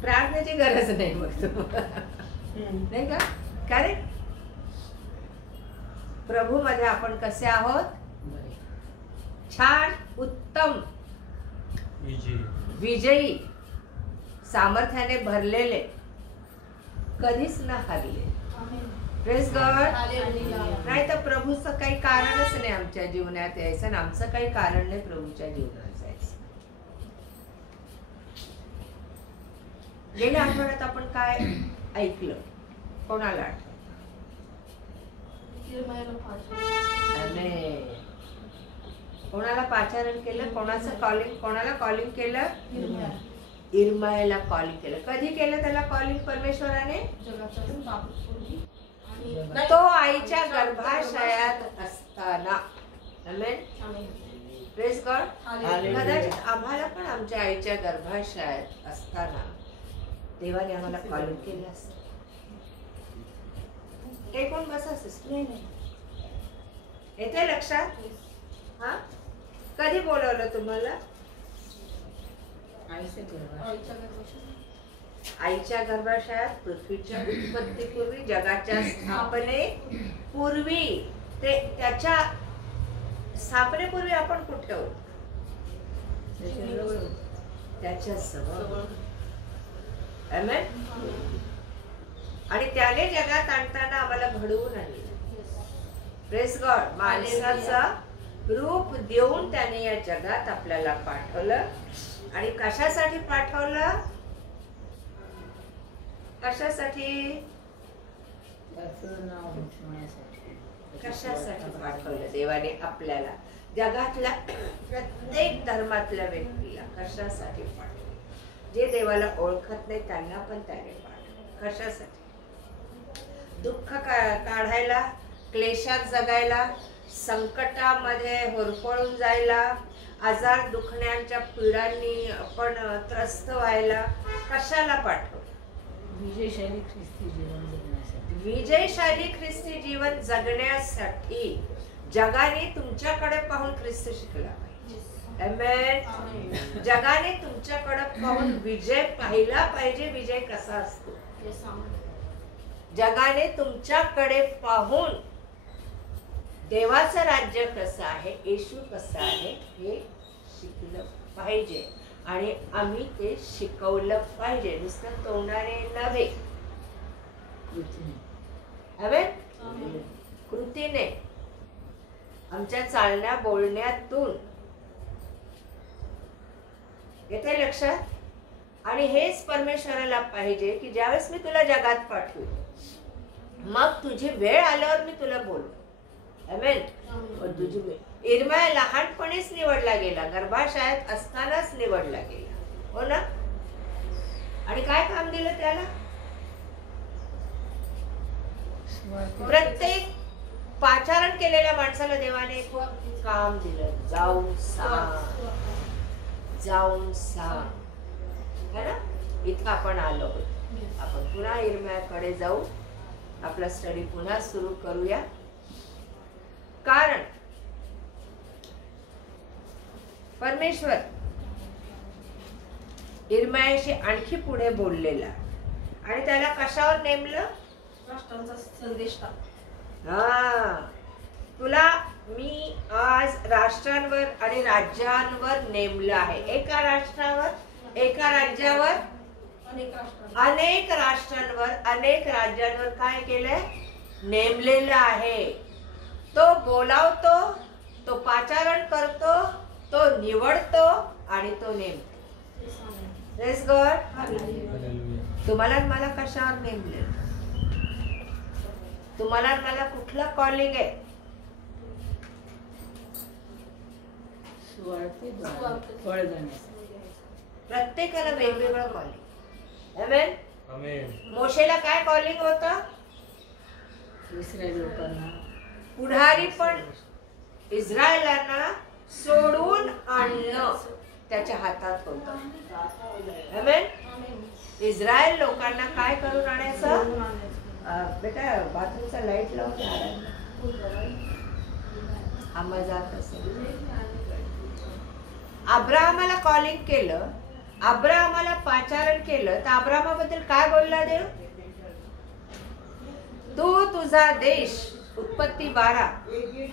प्रार्थनेची गरज नाही मग तुम्हाला नाही का? कारण प्रभू मध्ये आपण कसे आहोत? छान, उत्तम, विजयी, सामर्थ्याने भरलेले, कधीच न हरले. Praise God. नाही तर प्रभूचं काही कारणच नाही आमच्या जीवनात यायचं आणि आमचं काही कारण नाही प्रभूच्या जीवनात जायचं. गेल्या आठवड्यात आपण काय ऐकलं? कोणाला आठवत? कोणाला पाचारण केलं? कोणाला कॉलिंग केलं? इर्मायाला कॉलिंग केलं. कधी केलं त्याला कॉलिंग परमेश्वराने? तो आईच्या गर्भाशयात असताना. Praise God. कदाचित आम्हाला पण आमच्या आईच्या गर्भाशयात असताना देवाने आम्हाला कॉलिंग केलं असतं. हे कोण बसा सिस्टर येते लक्षात? हा, कधी बोलवलं तुम्हाला? आईच्या गर्भाशयात, पृथ्वीच्या उत्पत्तीपूर्वी, जगाच्या स्थापनेपूर्वी. ते त्याच्या स्थापनेपूर्वी आपण कुठे होतो? त्याच्या जवळ. आणि त्याने जगात आणताना आम्हाला घडवून आणले. Praise God. माणसाचं रूप देऊन त्याने या जगात आपल्याला पाठवलं. आणि कशासाठी पाठवलं? कशासाठी? कशासाठी पाठवलं देवाने आपल्याला? जगातल्या प्रत्येक धर्मातल्या व्यक्तीला कशासाठी पाठवलं? जे देवाला ओळखत नाही त्यांना पण त्याने पाठवलं. कशासाठी? दुःख काढायला, क्लेशात जगायला, संकटामध्ये होरपळून जायला, आजार दुखण्याच्या पीडांनी आपण त्रस्त व्हायला. कशाला पाठवलं? विजयशाली ख्रिस्ती जीवन जगण्यासाठी. विजयशाली ख्रिस्ती जीवन जगण्यासाठी. जगाने तुमच्याकडे पाहून ख्रिस्त शिकला पाहिजे. आमेन. जगाने तुमच्याकडे पाहून विजय पाहिला पाहिजे. विजय कसा असतो? जगाने तुमच्याकडे पाहून देवाचं राज्य कसं आहे, येशू कसं आहे हे शिकलं पाहिजे. आणि आम्ही ते शिकवलं पाहिजे. नुसतं तोंडाने नव्हे, कृतीने, आमच्या चालण्या बोलण्यातून. येते लक्षात? आणि हेच परमेश्वराला पाहिजे की ज्यावेळेस मी तुला जगात पाठवू, मग तुझी वेळ आल्यावर मी तुला बोलू. आमेन. तुझी वेळ. इर्माया लहानपणीच निवडला गेला, गर्भाशयात असतानाच निवडला गेला. हो ना? आणि काय काम दिलं त्याला? प्रत्येक पाचारण केलेल्या माणसाला देवाने काम दिलं. जाऊन सांग, जाऊन सांग. है ना? इथं आपण आलो. आपण पुन्हा इर्मायाकडे जाऊ. आपला स्टडी पुन्हा सुरू करूया. कारण परमेश्वर इर्मायाशी आणखी पुढे बोललेला आणि त्याला कशावर नेमलं? राष्ट्रांचा संदेश टाक. तुला मी आज राष्ट्रांवर आणि राज्यांवर नेमलं आहे. एका राष्ट्रावर, एका राज्यावर, अनेक राष्ट्रांवर, अनेक राज्यांवर काय केलंय? नेमलेलं आहे. तो बोलावतो, तो पाचारण करतो, तो निवडतो आणि तो नेमतो. Praise God. तुम्हाला मला कशावर नेमले? तुम्हाला मला कुठलं कॉलिंग आहे? प्रत्येकाला वेगवेगळं कॉलिंग. आमेन. मोशेला काय कॉलिंग होतं? इस्रायल लोकांना पुढारी पण इस्रायलांना सोडून आणणं त्याच्या हातात होतं. आमेन. इस्रायल लोकांना काय करून आणायचं? बेटा बाथरूमचा लाईट लावून आम्हाला जात असेल. अब्राहमाला कॉलिंग केलं अब्राहमाला पाचारण केलं तर अब्राहमाबद्दल काय बोलला देव? तू तुझा देश, उत्पत्ती 12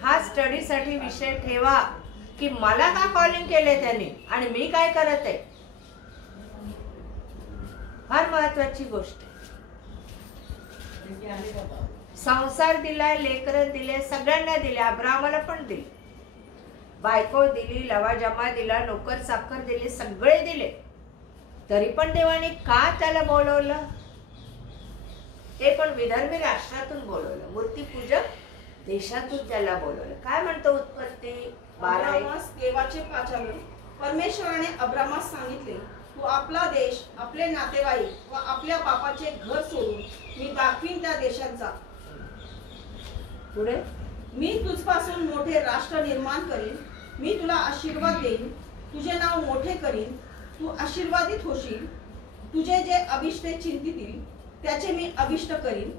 हा स्टडीसाठी विषय ठेवा की मला का कॉलिंग केले त्यांनी आणि मी काय करत आहे. फार महत्वाची गोष्ट आहे. संसार दिलाय, लेकरं दिले, सगळ्यांना दिले, अब्राहमाला पण दिले, बायको दिली, लवाजमा दिला, नोकर चाकर दिले, सगळे दिले. तरी पण देवाने का त्याला बोलवलं? ते पण विदर्भी राष्ट्रातून बोलवलं, मूर्तीपूजक देशातून त्याला बोलवलं. काय म्हणतो उत्पत्ती 12? अब्रामास देवाचे पाचारण. परमेश्वराने अब्रामास सांगितले, तू आपला देश, आपले नातेवाईक व आपल्या बापाचे घर सोडून मी दाखवीन त्या देशात जा. पुढे मी तुझपासून मोठे राष्ट्र निर्माण करीन, मी तुला आशीर्वाद देईन, तुझे नाव मोठे करीन, तू आशीर्वादित होशील. तुझे जे अभिष्ट चिंतितील त्याचे मी अभिष्ट करीन,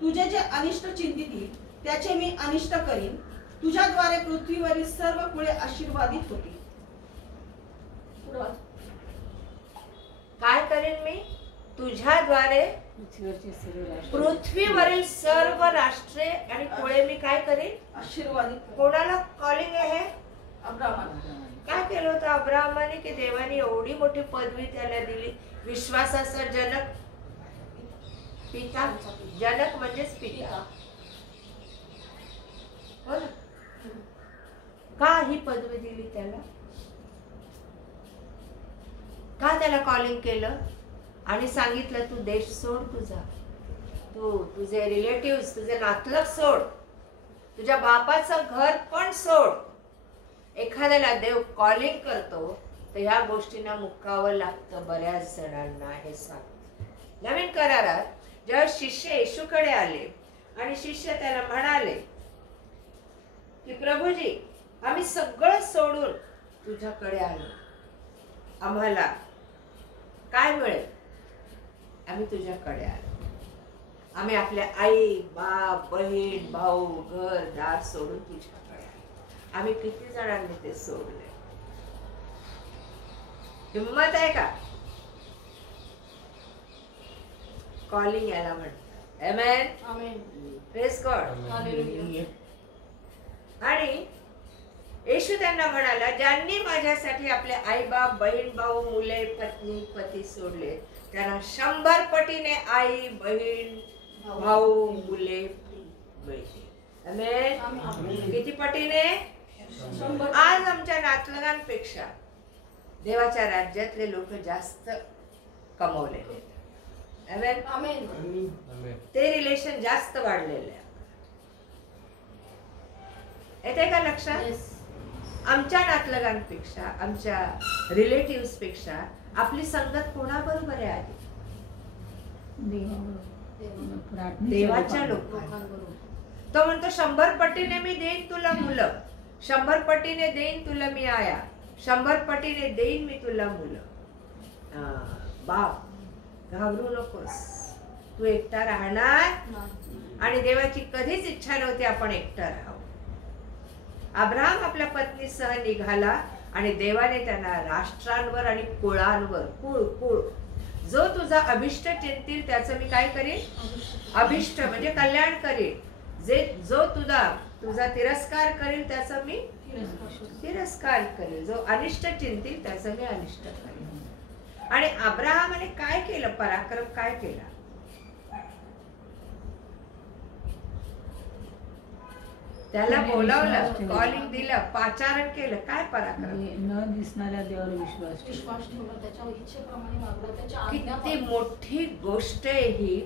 तुझे जे अनिष्ट चिंतितील त्याचे मी अनिष्ट करीन. तुझ्याद्वारे पृथ्वीवरील सर्व कुळे आशीर्वादित होतील. काय करेन मी? तुझ्याद्वारे पृथ्वीवरचे सर्व राष्ट्र पृथ्वीवरील सर्व राष्ट्रे आणि कुळे मी काय करेन? आशीर्वादित करीन. कोणाला कॉलिंग आहे? अब्रामाला. काय केलं होतं अब्राहमाने की देवाने एवढी मोठी पदवी त्याला दिली? विश्वासाचा जनक, पिता. जनक म्हणजेच पिता. हो ना? का ही पदवी दिली त्याला? का त्याला कॉलिंग केलं आणि सांगितलं तू देश सोड तुझा, तू तुझे रिलेटिव्ह, तुझे नातलग सोड, तुझ्या बापाचं घर पण सोड. एखाद्याला देव कॉलिंग करतो तर ह्या गोष्टींना मुकावं लागतं. बऱ्याच जणांना हे सांग. नवीन करारात जेव्हा शिष्य येशूकडे आले आणि शिष्य त्याला म्हणाले की प्रभूजी आम्ही सगळं सोडून तुझ्याकडे आलो, आम्हाला काय मिळेल? आम्ही तुझ्याकडे आलो, आम्ही आपल्या आई बाप बहीण भाऊ घर दार सोडून तुझ्याकडे आलो. आम्ही किती जणांनी ते सोडले? हिम्मत आहे का? कॉलिंग याला म्हणतात. Amen. Amen. Praise God. Hallelujah. आणि येशू त्यांना म्हणाला, ज्यांनी माझ्यासाठी आपले आई बाप बहीण भाऊ मुले पत्नी पती सोडले त्यांना 100 पटीने आई बहीण भाऊ मुले मिळतील. आमेन. किती पटीने? 100. आज आमच्या नातलगांपेक्षा देवाच्या राज्यातले लोक जास्त कमवलेले. आमेन. आमेन. ते रिलेशन जास्त वाढलेले आहे. येते का लक्षात? Yes. आमच्या नातलगांपेक्षा, आमच्या रिलेटिव्ह पेक्षा आपली संगत कोणाबरोबर आहे आधी? देवाच्या लोकांबरोबर. तो म्हणतो 100 पटीने मी देईन तुला मुलं, 100 पटीने देईन तुला मी आया, 100 पटीने देईन मी तुला मुलं. बाप घाबरू नकोस, तू एकटा राहणार. आणि देवाची कधीच इच्छा नव्हती आपण एकटा राहावं. अब्राहम आपल्या पत्नीसह निघाला आणि देवाने त्यांना राष्ट्रांवर आणि कुळांवर, कुळ कुळ, जो तुझा अभिष्ट चिंतील त्याचं मी काय करीन? अभिष्ट म्हणजे कल्याण करीन. जो तुझा तिरस्कार करील त्याचा मी तिरस्कार करेल, जो अनिष्ट चिंतील त्याचं मी अनिष्ट करेल. आणि अब्राहमाने काय केलं? पराक्रम काय केला? त्याला बोलावलं, कॉलिंग दिलं, पाचारण केलं. काय पराक्रम? न दिसणाऱ्या देवावर विश्वास विश्वास ठेवला, त्याच्या इच्छेप्रमाणे वागला, त्याच्या किती आज्ञा मोठी गोष्ट आहे ही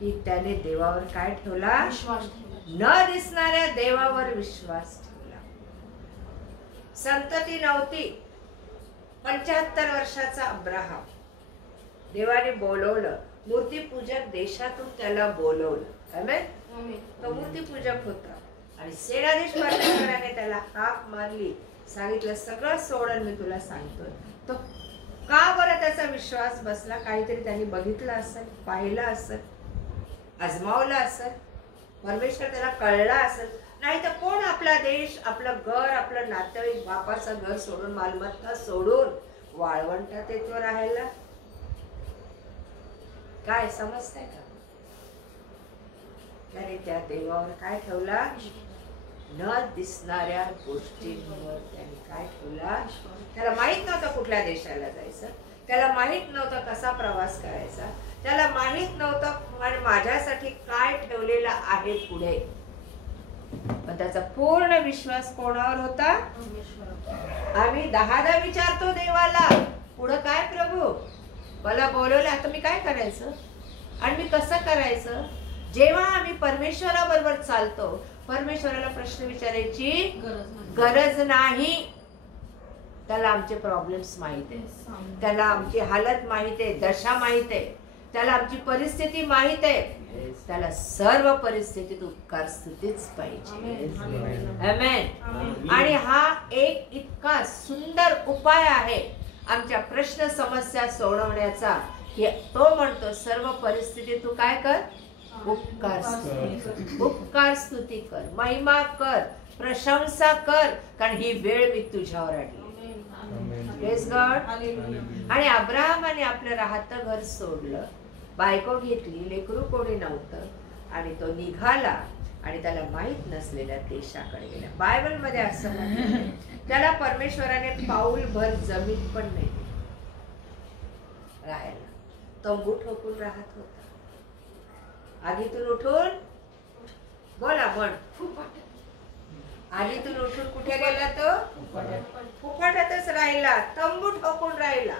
की त्याने देवावर काय ठेवला? विश्वास ठेवला. न दिसणाऱ्या देवावर विश्वास ठेवला. संतती नव्हती. 75 वर्षाचा अब्राहम, देवाने बोलवलं, मूर्तीपूजक देशातून त्याला बोलवलं. आमेन. आमेन. तो मूर्तीपूजक होता आणि सेनाधीश परमेश्वराने त्याला हाक मारली, सांगितलं सगळं सोडून मी तुला सांगतोय. तो का बरं त्याचा विश्वास बसला? काहीतरी त्यांनी बघितलं असेल, पाहिलं असेल, आजमावलं असेल, परमेश्वर त्याला कळला असेल. नाही तर कोण आपला देश, आपलं घर, आपलं नातेवाईक, बापाचं घर सोडून, मालमत्ता सोडून वाळवंटात येतो राहायला. काय समजतंय का? त्याने त्या देवावर काय ठेवला? न दिसणाऱ्या गोष्टींवर त्याने काय ठेवला? त्याला माहित नव्हतं कुठल्या देशाला जायचं, त्याला माहित नव्हतं कसा प्रवास करायचा, त्याला माहित नव्हतं माझ्यासाठी काय ठेवलेलं आहे पुढे. पण त्याचा पूर्ण विश्वास कोणावर होता? आम्ही 10दा विचारतो देवाला, पुढं काय प्रभू? मला बोलवलं, आता मी काय करायचं आणि मी कसं करायचं? जेव्हा आम्ही परमेश्वराबरोबर चालतो, परमेश्वराला प्रश्न विचारायची गरज नाही. त्याला आमचे प्रॉब्लेम्स माहित आहे, त्याला आमची हालत माहित आहे, दशा माहित आहे, त्याला आमची परिस्थिती माहित आहे. त्याला सर्व परिस्थितीत उपकार स्तुतीच पाहिजे. आमेन. आणि हा एक इतका सुंदर उपाय आहे आमच्या प्रश्न समस्या सोडवण्याचा, की तो म्हणतो सर्व परिस्थितीत तू काय कर? उपकार स्तुती कर, महिमा कर, प्रशंसा कर, कारण ही वेळ मी तुझ्यावर आणली. Praise God. आणि अब्राहमाने आपलं राहतं घर सोडलं, बायको घेतली, लेकरू कोणी नव्हतं, आणि तो निघाला आणि त्याला माहित नसलेल्या देशाकडे गेला. बायबल मध्ये असं म्हणतं, त्याला परमेश्वराने पाऊल भर जमीन पण नाही राहायला. तंबू ठोकून राहत होता. आगीतून उठून बोला म्हण, आगीतून उठून कुठे गेला तो? फुफाट्यातच राहिला, तंबू ठोकून राहिला.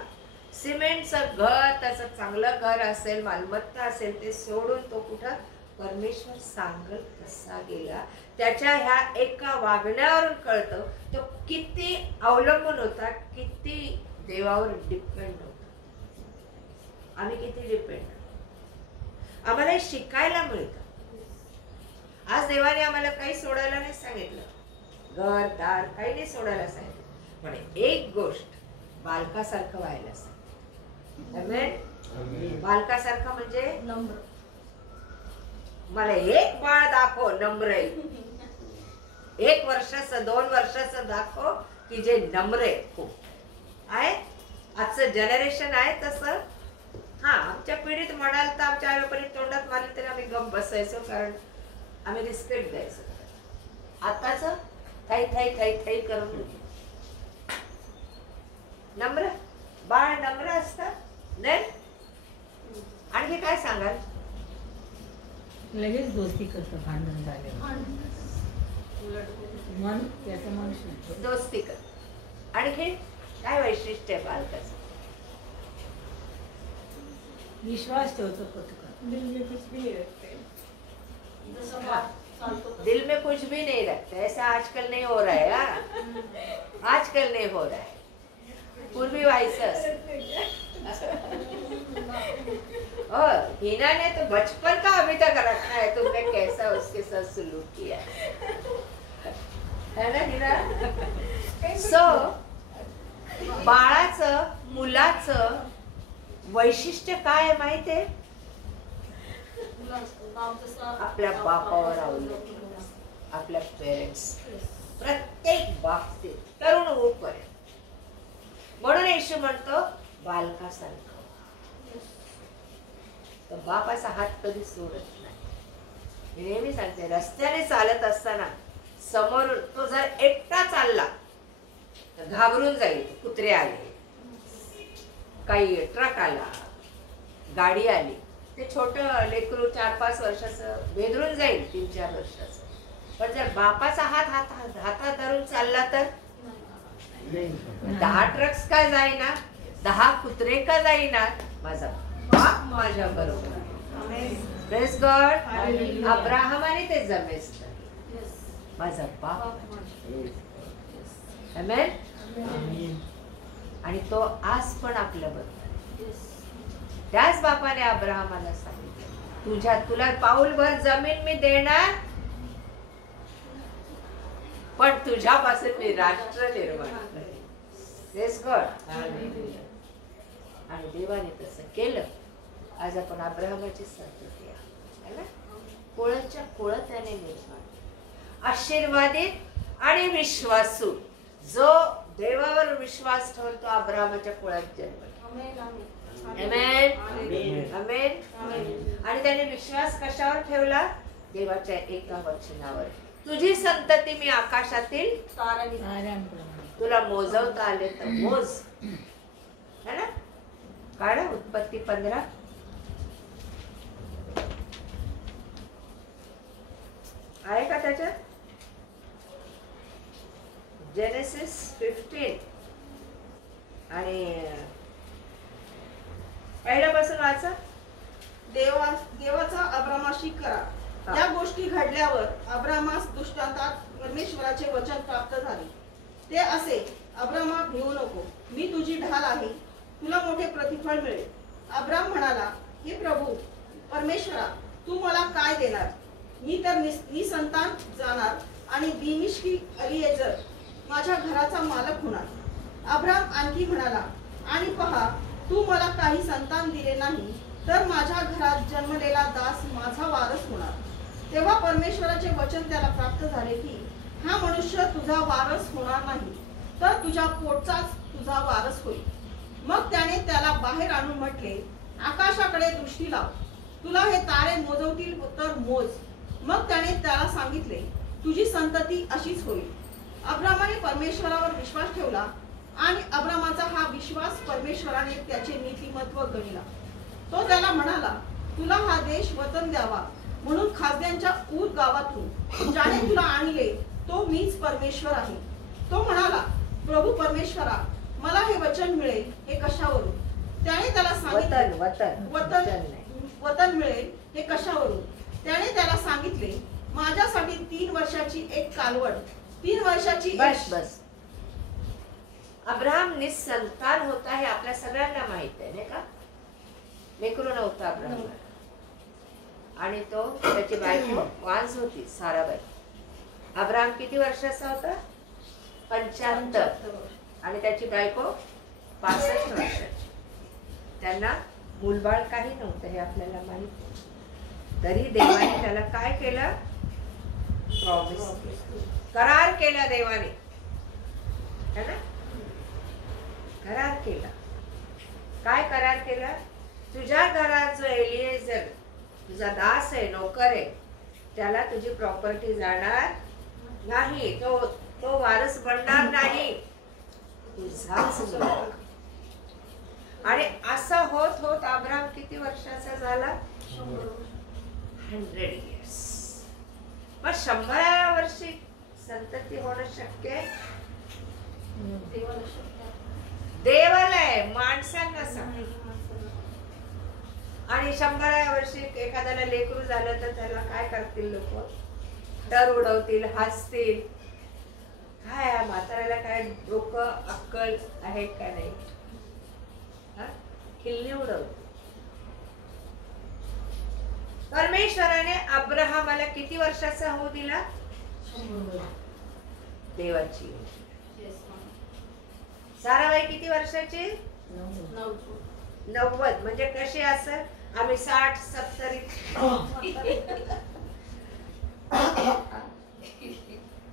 सिमेंटचं घर, त्याचं चांगलं घर असेल, मालमत्ता असेल, ते सोडून तो कुठं? परमेश्वर सांगल तसा गेला. त्याच्या ह्या एका वागण्यावरून कळतं तो किती अवलंबून होता, किती देवावर डिपेंड होता. आम्ही किती डिपेंड. आम्हाला हे शिकायला मिळतं. आज देवाने आम्हाला काही सोडायला नाही सांगितलं, घर दार काही नाही सोडायला सांगितलं, पण एक गोष्ट बालकासारखं व्हायला सांगितलं. बालकासारखं म्हणजे नम्र. मला एक बाळ दाखव नम्र आहे, 1 वर्षाचं 2 वर्षाचं दाखव की जे नम्र आहे. खूप आहे आजचं जनरेशन आहे तसं. हा, आमच्या पिढीत म्हणाल तर आमच्या आईबापांनी तोंडात मारली तरी आम्ही गप बसायचो, कारण आम्ही रिस्पेक्ट द्यायचो. आताच थाई थाई थाई थाई करून नम्र बाळ नम्र असतात. नाही आणखी काय सांगाल? लगेच दोस्ती करतो, भांडण झाले मन त्याचं मन शुद्ध. दोस्ती कर. आणखी काय वैशिष्ट्य आहे बालकाचं? विश्वास ठेवतो पटकन. दिल में कुछ भी नहीं रखते. दिल में कुछ भी नहीं रखते. ऐसा आजकल नहीं हो रहा है. आजकल नहीं हो रहा है. पूर्वी व्हायचं हिना ने तो बचपन का अभी तक रखा है. तुमने कैसा उसके साथ सलूक किया है ना हिना? सो बाळाचं मुलाचं वैशिष्ट्य काय माहिती आहे? आपल्या बापावर अवलंबून, आपल्या पेरेंट्स, प्रत्येक बाबतीत तरुण होईपर्यंत. म्हणून येशू म्हणतो बालकासारखं. तर बापाचा हात कधी सोडत नाही. मी नेहमी सांगते, रस्त्याने चालत असताना समोरून तो जर एकटा चालला तर घाबरून जाईल. कुत्रे आले, काही ट्रक आला, गाडी आली, ते छोटं लेकरू 4-5 वर्षाचं भेदरून जाईल, 3-4 वर्षाचं. पण जर बापाचा हातात धरून चालला तर 10 ट्रक्स का जाईना, 10 कुत्रे का जाईना, माझा बाप माझ्या बरोबर. Praise God. अब्राहमाने ते जमेस्त, माझा बाप. आमेन. आणि तो आज पण आपल्या बरोबर. त्याच बापाने अब्राहमाला सांगितलं, तुला पाऊलभर जमीन मी देणार, पण तुझ्यापासून मी राष्ट्र निर्माण करेन. Praise God. आणि देवाने तसं केलं. आज आपण अब्राहमाची संतती आहे ना, कोळच्या कोळ त्याने निर्माण, आशीर्वादित आणि विश्वासू, जो देवावर विश्वास ठेवून तो अब्राहमाच्या कुळात जन्मला. आमेन, आमेन. आमेन. आमेन. आमेन. आमेन. आणि त्याने विश्वास कशावर ठेवला? देवाच्या एका वचनावर. तुझी संतती मी आकाशातील तारांनी. ताऱ्यांप्रमाणे. तुला मोजवता आले तर मोज. है ना? काढा उत्पत्ती 15. आहे का त्याच्यात? जेनेसिस 15 आणि पहिल्यापासून वाचा. देवाचा अब्रामाशी करा. या गोष्टी घडल्यावर अब्रामास दृष्टांतात परमेश्वराचे वचन प्राप्त झाले. ते असे, अब्रामा भिवू नको, मी तुझी ढाल आहे, तुला मोठे प्रतिफळ मिळेल. अब्राम म्हणाला, हे प्रभू परमेश्वरा, तू मला काय देणार? मी तर निसंतान जाणार आणि दिमिश्की अलिएजर माझ्या घराचा मालक होणार. अब्राम आणखी म्हणाला, आणि पहा, तू मला काही संतान दिले नाही तर माझ्या घरात जन्मलेला दास माझा वारस होणार. तेव्हा परमेश्वराचे वचन त्याला प्राप्त झाले की हा मनुष्य तुझा वारस होणार नाही, तर तुझ्या पोटचाच तुझा वारस होईल. मग त्याने त्याला बाहेर आणून म्हटले, आकाशाकडे दृष्टी लाव, तुला हे तारे मोजवतील तर मोज. मग त्याने त्याला सांगितले, तुझी संतती अशीच होईल. अब्रामाने परमेश्वरावर विश्वास ठेवला आणि अब्रामाचा हा विश्वास परमेश्वराने त्याचे नीतिमत्व गणिला. तो त्याला म्हणाला, तुला हा देश वतन द्यावा, म्हणून खासद्यांच्या ऊर गावातून ज्याने तुला आणले तो मीच परमेश्वर आहे. तो म्हणाला, प्रभू परमेश्वरा, मला हे वचन मिळेल हे कशावरून? त्याने त्याला सांगितले, वतन मिळेल हे कशावरून? त्याने त्याला सांगितले, माझ्यासाठी 3 वर्षाची एक कालवड, 3 वर्षाची बस. अब्राहम निसंतान होता हे आपल्या सगळ्यांना माहित आहे नाही का? लेकरू नव्हता अब्राहम. आणि तो त्याची बायको वांस होती साराबाई. अब्राहम किती वर्षाचा होता? 75. आणि त्याची बायको 65 वर्षाची. त्यांना मूलबाळ काही नव्हतं हे आपल्याला माहित आहे. तरी देवाने त्याला काय केलं? प्रॉमिस, करार केला देवाने, है ना? करार केला. काय करार केला? तुझ्या घरात जो एलिएझर तुझा दास आहे, नोकर आहे, त्याला तुझी प्रॉपर्टी जाणार नाही, तो वारस बनणार नाही, तुझाच मुलगा. आणि असं होत होत अब्राहम किती वर्षाचा झाला? 100 years. मग 100व्या वर्षी संतती होणं शक्य आहे? देवाला आहे, माणसांना सांग. आणि 100व्या वर्षी एखाद्याला लेकरू झालं तर त्याला काय करतील लोक? तर उडवतील, हसतील. काय म्हाताऱ्याला काय डोकं अक्कल आहे का नाही? खिल्ली उडवतील. परमेश्वराने अब्राहमाला किती वर्षाचा होऊ दिला? 100. देवाची. साराबाई किती वर्षाची? 90. म्हणजे कशी असं आम्ही 60-70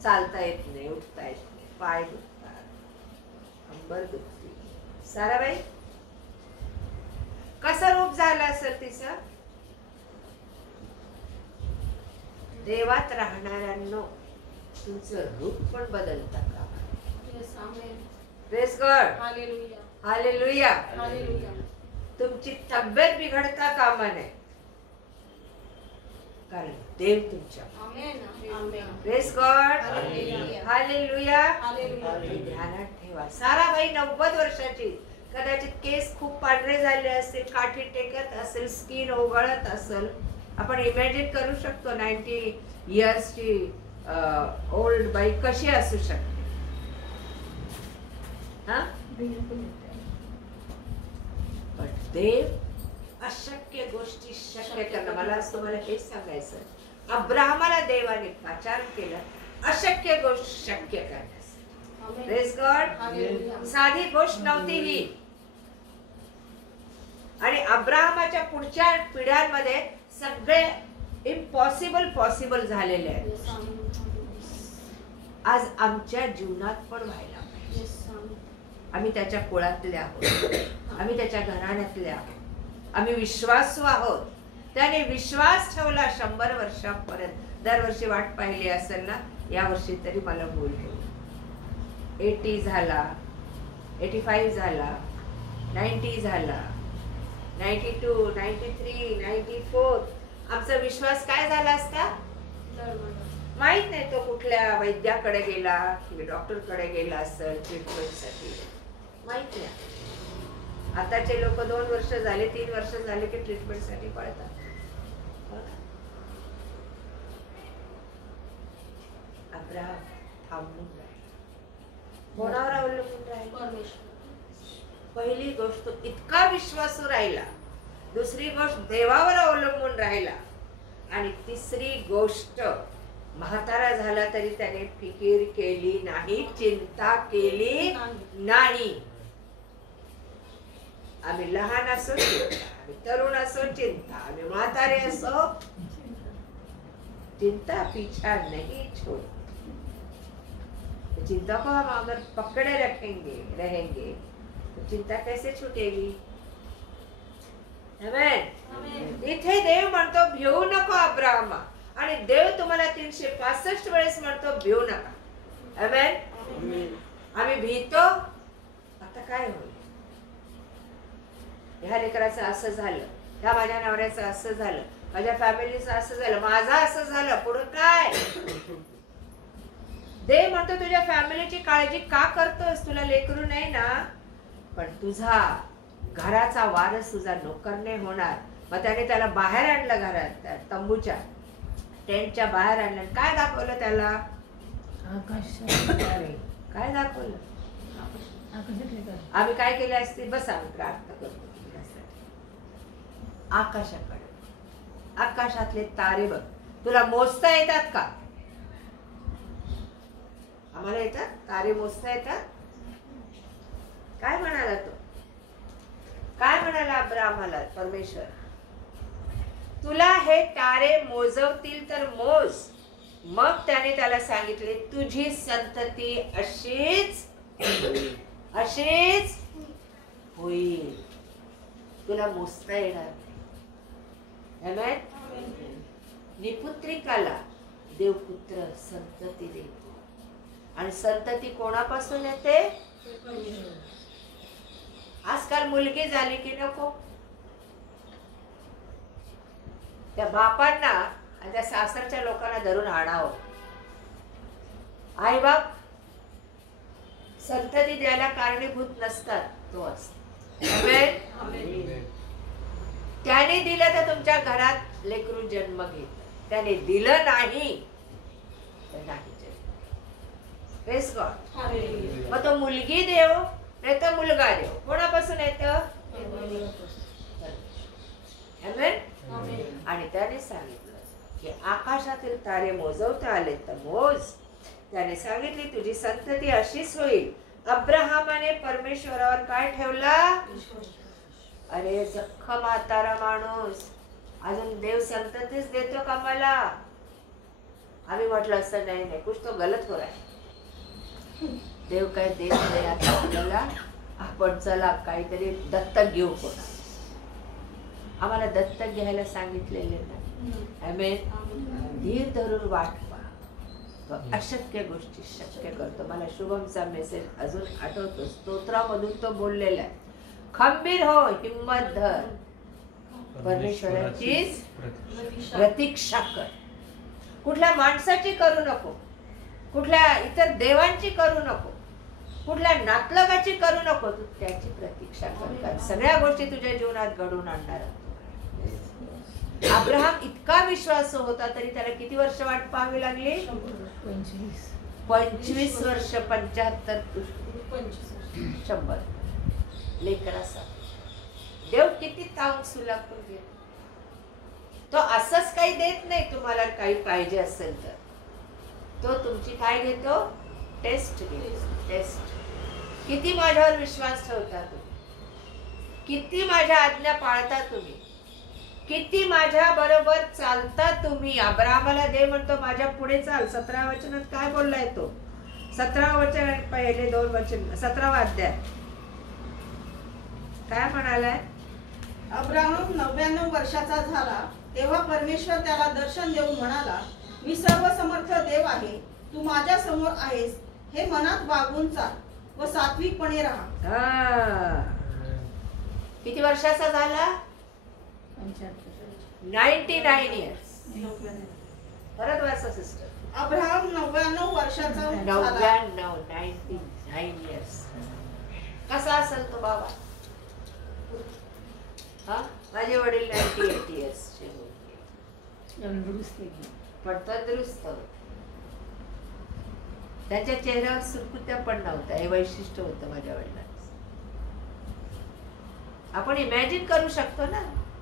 चालता येत नाही, उठता येत नाही, पाय दुखतात, कंबर दुखती. साराबाई कसं रूप झालं असेल तिचं? देवात राहणाऱ्यांनो, तुमचं रूप पण बदलतं का? Praise God. हालेलुया. तुमची तब्येत बिघडता कामा नये, कारण देव तुमच्या. Praise God. हालेलुया. ध्यानात ठेवा. साराबाई 90 वर्षाची. कदाचित केस खूप पांढरे झाले असतील, काठी टेकत असेल, स्किन ओघळत असेल. आपण इमॅजिन करू शकतो 90 इयर्सची ओल्ड बाई कशी असू शकते. पण देव अशक्य गोष्टी शक्य करणं. मला आज तुम्हाला हेच सांगायचं, अब्राहमाला देवाने पाचारण केलं अशक्य गोष्ट शक्य करण्यास. Praise God. साधी गोष्ट नव्हती ही. आणि अब्राहमाच्या पुढच्या पिढ्यांमध्ये सगळे इम्पॉसिबल पॉसिबल झालेले आहे. आज आमच्या जीवनात पण व्हायला पाहिजे. आम्ही त्याच्या कुळातले आहोत, आम्ही त्याच्या घराण्यातले आहोत, आम्ही विश्वासू आहोत. त्याने विश्वास ठेवला 100 वर्षापर्यंत. दरवर्षी वाट पाहिली असेल ना, यावर्षी तरी मला बोल. 80 झाला, 85 झाला, 90 झाला, 92, 93, 94. आमचा विश्वास काय झाला असता माहित नाही. तो कुठल्या वैद्याकडे गेला किंवा डॉक्टरकडे गेला असेल ट्रीटमेंटसाठी, माहित नाही. आताचे लोक 2 वर्ष झाले, 3 वर्ष झाले की ट्रीटमेंटसाठी पळतात. अब्राहम थांबून राहिला, कोणावर अवलंबून राहिला? पहिली गोष्ट इतका विश्वासू राहिला, दुसरी गोष्ट देवावर अवलंबून राहिला, आणि तिसरी गोष्ट म्हातारा झाला तरी त्याने फिकीर केली नाही, चिंता केली नाही. आम्ही लहान असो चिंता, आम्ही तरुण असो चिंता, आम्ही म्हातारे असो चिंता पीछा नहीं छोड़. चिंता को हम अगर पकड़े रहेंगे तो चिंता कैसे छूटेगी? आमेन. इथे देव म्हणतो भिवू नको अब्राहमा, आणि देव तुम्हाला 365 वेळेस म्हणतो भिवू नका. आमेन. आम्ही भीतो, आता काय होईल? ह्या लेकराचं असं झालं, ह्या माझ्या नवऱ्याचं असं झालं, माझ्या फॅमिलीचं असं झालं, माझं असं झालं, पुढं काय? देव म्हणतो तुझ्या फॅमिलीची काळजी का करतोस? तुला लेकरू नाही ना, पण तुझा घराचा वारस तुझा नोकर नाही होणार. मग त्याने त्याला बाहेर आणलं, घरात त्या तंबूच्या टेंटच्या बाहेर आणलं. काय दाखवलं त्याला? काय दाखवलं? आम्ही काय केले असते? बस आम्ही प्रार्थना करतो आकाशाकडे. आकाशातले तारे बघ, तुला मोजता येतात का? आम्हाला येतात तारे मोजता येतात? काय म्हणाला तो? काय म्हणाला अब्राहमाला परमेश्वर? तुला हे तारे मोजवतील तर मोज. मग त्याने त्याला सांगितले तुझी संतती अशीच होईल. तुला मोजता येणार नाही. निपुत्रिकाला देवपुत्र संतती देतो, आणि संतती कोणापासून येते? आजकाल मुलगी झाली की नको त्या बापांना आणि त्या सासरच्या लोकांना धरून आणावं. आई बाप संतती द्यायला कारणीभूत नसतात, तो असतो. त्याने दिलं तर तुमच्या घरात लेकरू जन्म घेत, त्याने दिलं नाही तर नाही जन्म. Praise God. मग तो मुलगी देव नाही तर मुलगा देव, कोणापासून येतं? आणि त्याने सांगितलं की आकाशातील तारे मोजवता आले तर मोज. त्याने सांगितली तुझी संतती अशीच होईल. अब्राहमाने परमेश्वरावर काय ठेवला? अरे जख्ख म्हातारा माणूस, अजून देव संततीच देतो का मला? आम्ही म्हटलं असं नाही नाही, कुछ तो गलत हो रहा है. देव काय देत नाही आता आपल्याला. आपण चला काहीतरी दत्तक घेऊ. कोणा आम्हाला दत्तक घ्यायला सांगितलेले नाही. आमेन. धीर धरून वाट पहा, तो अशक्य गोष्टी शक्य करतो. मला शुभमचा मेसेज अजून आठवतो, स्तोत्रामधून तो बोललेला आहे. खंबीर हो, हिम्मत धर, परमेश्वराची प्रतीक्षा कर. कुठल्या माणसाची करू नको, कुठल्या इतर देवांची करू नको, कुठल्या नातलगाची करू नको. तू त्याची प्रतीक्षा कर, सगळ्या गोष्टी तुझ्या जीवनात घडून आणणार. अब्राहम इतका विश्वास होता तरी त्याला किती वर्ष वाट पाहावी लागली? 25 वर्ष. 75 100 लेकरासाठी देव किती तांग सुलाखून घेतो. तो असंच काही देत नाही. तुम्हाला काही पाहिजे असेल तर तो तुमची काय घेतो? टेस्ट घेतो. टेस्ट. किती माझ्यावर विश्वास ठेवता तुम्ही, किती माझ्या आज्ञा पाळता तुम्ही, किती माझ्या बरोबर चालता तुम्ही. अब्राहमाला देव म्हणतो माझ्या पुढे चाल. 17 वचनात काय बोललाय तो? 17 वचन पहिले 2 वचन 17 अध्याय काय म्हणालाय? अब्राहम 99 वर्षाचा झाला तेव्हा परमेश्वर त्याला दर्शन देऊन म्हणाला, मी सर्वसमर्थ देव आहे, तू माझ्या समोर आहेस, हे मनात बाळगून चाल व सात्विकपणे राहा. हा. किती वर्षाचा झाला? 99 इयर्स. परत वाचा सिस्टर. अब्राहम 99 वर्षाचा झाला. 99 इयर्स. कसा असेल तो बाबा? हा, माझे वडील 98 इयर्सचे होते, पण तंदुरुस्त होते. त्याच्या चेहऱ्यावर सुरकुत्या पण नव्हत्या. हे वैशिष्ट्य होतं माझ्या वडिलांचं. आपण इमॅजिन करू शकतो ना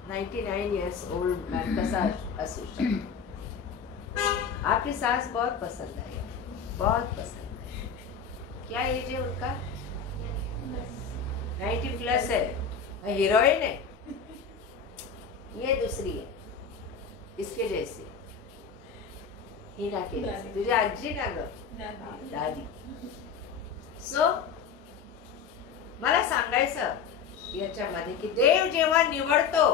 99 इयर्स ओल्ड मैन कसा असू शकतो. आपकी सास बहुत पसंद आई, बहुत पसंद है. क्या एज है उनका? 90 प्लस है. हीरोइन है. ये दूसरी है, इसके जैसी. हिना के जैसी. तुझी आजी ना ग, दादी. सो मला सांगायचं याच्यामध्ये की देव जेव्हा निवडतो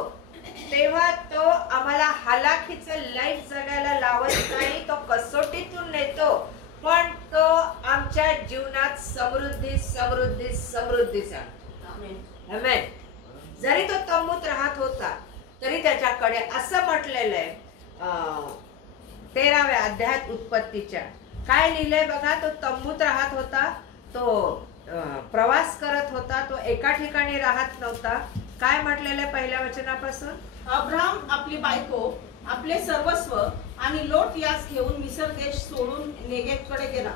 तेव्हा तो आम्हाला हलाखीचं लाईफ जगायला लावत नाही. तो कसोटीतून नेतो, पण तो आमच्या जीवनात समृद्धी समृद्धी समृद्धीचा. आमेन. जरी तो तंबूत राहत होता तरी त्याच्याकडे असं म्हटलेलं आहे 13व्या अध्यायात उत्पत्तीच्या. काय लिहिलंय बघा. तो तंबूत राहत होता, तो प्रवास करत होता, तो एका ठिकाणी राहत नव्हता. काय म्हटलेलं आहे पहिल्या वचनापासून? अब्राहम आपली बायको, आपले सर्वस्व आणि लोट यास घेऊन मिसर देश सोडून नेगेवकडे गेला.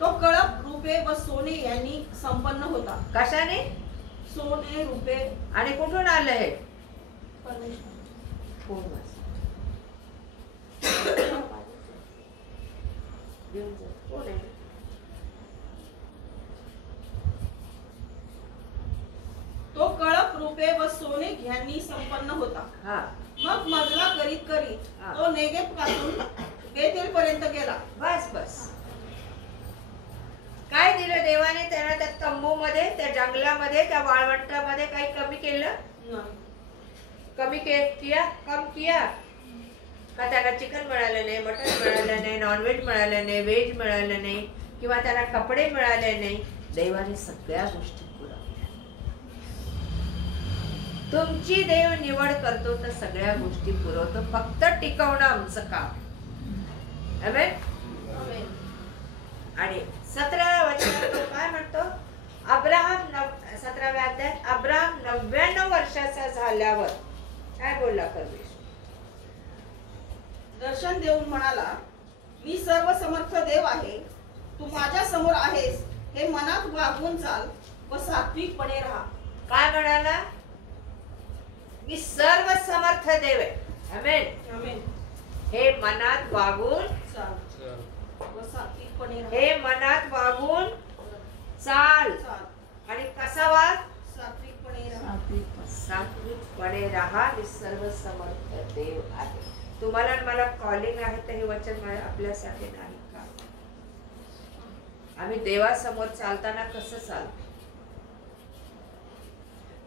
तो कळप, रुपे व सोने यांनी संपन्न होता. कशाने? सोने, रुपे. आणि कुठून आलं हे? परमेश्वर. कोण वाचलं? घेऊन जा. कोण आहे? तो कळप, रुपे व सोने यांनी संपन्न होता. हा. मग मजला करीत करीत हा. तो नेगेव पासून बेतेल पर्यंत गेला. बस बस. काय दिलं देवाने त्यांना त्या तंबूमध्ये, त्या जंगलामध्ये, त्या वाळवंटामध्ये? काही कमी केलं? नाही. कमी किया? कम किया का? त्यांना चिकन मिळालं नाही, मटन मिळालं नाही, नॉनव्हेज मिळालं नाही, व्हेज मिळालं नाही, किंवा त्यांना कपडे मिळाले नाही. देवाने सगळ्या गोष्टी पुरवल्या. तुमची देव निवड करतो तर सगळ्या गोष्टी पुरवतो. फक्त टिकवणं आमचं काम. आमेन. आणि 17व्या वचनात तो काय म्हणतो? अब्राहम 17व्या अध्यायात अब्राहम 99 वर्षाचा झाल्यावर काय बोलला परमेश्वर? दर्शन देऊन म्हणाला, मी सर्वसमर्थ देव आहे, तू माझ्या समोर आहेस, हे मनात बाळगून चाल व सात्विकपणे राहा. काय म्हणाला? मी सर्व समर्थ देव आहे. आमेन. आमेन. हे मनात वागून चाल व सात्विकपणे राहा. हे मनात वागून चाल. चाल. आणि कसा वाग? सात्विकपणे राहा. सात्विकपणे राहा. मी सर्व समर्थ देव आहे. तुम्हाला मला कॉलिंग आहे तर हे वचन आपल्यासाठी नाही का? आम्ही देवासमोर चालताना कसं चालतो?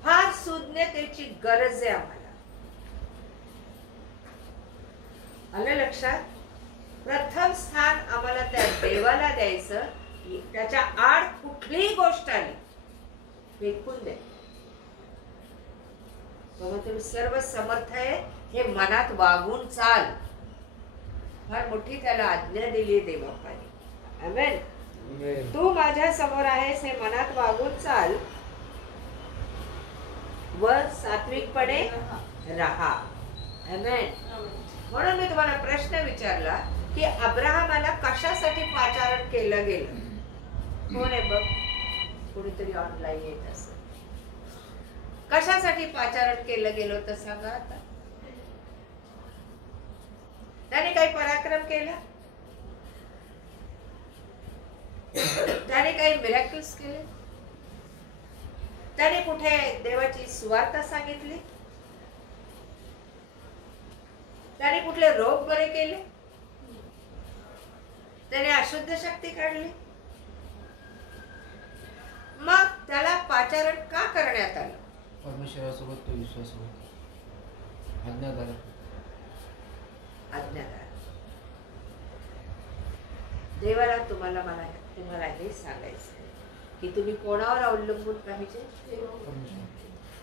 फार सुज्ञतेची गरज आहे आम्हाला. आलं लक्षात? प्रथम स्थान आम्हाला त्या देवाला द्यायचं. त्याच्या आड कुठलीही गोष्ट आली फेकून द्या. बाबा तुम्ही सर्व समर्थ आहे, हे मनात वागून चाल. फार मोठी त्याला आज्ञा दिली देवाने. आमेन. तू माझ्या समोर आहेस, हे मनात वागून चाल व सात्विकपणे राहा. आमेन. म्हणून मी तुम्हाला प्रश्न विचारला की अब्राहमाला कशासाठी पाचारण केलं गेलं? कोण आहे बघ? कुणीतरी ऑनलाईन येत असेल. कशासाठी पाचारण केलं गेलं होतं सांगा आता? त्याने काही पराक्रम केला? त्याने काही मिरॅकल्स केले? त्याने कुठे देवाची सुवार्ता सांगितली? त्याने कुठले रोग बरे केले? त्याने अशुद्ध शक्ती काढली? मग त्याला पाचारण का करण्यात आलं? परमेश्वरासोबत तो विश्वास होता आज्ञाधारक. आज्ञाधारक. देवाला तुम्हाला हे सांगायचं आहे की तुम्ही कोणावर अवलंबून पाहिजे.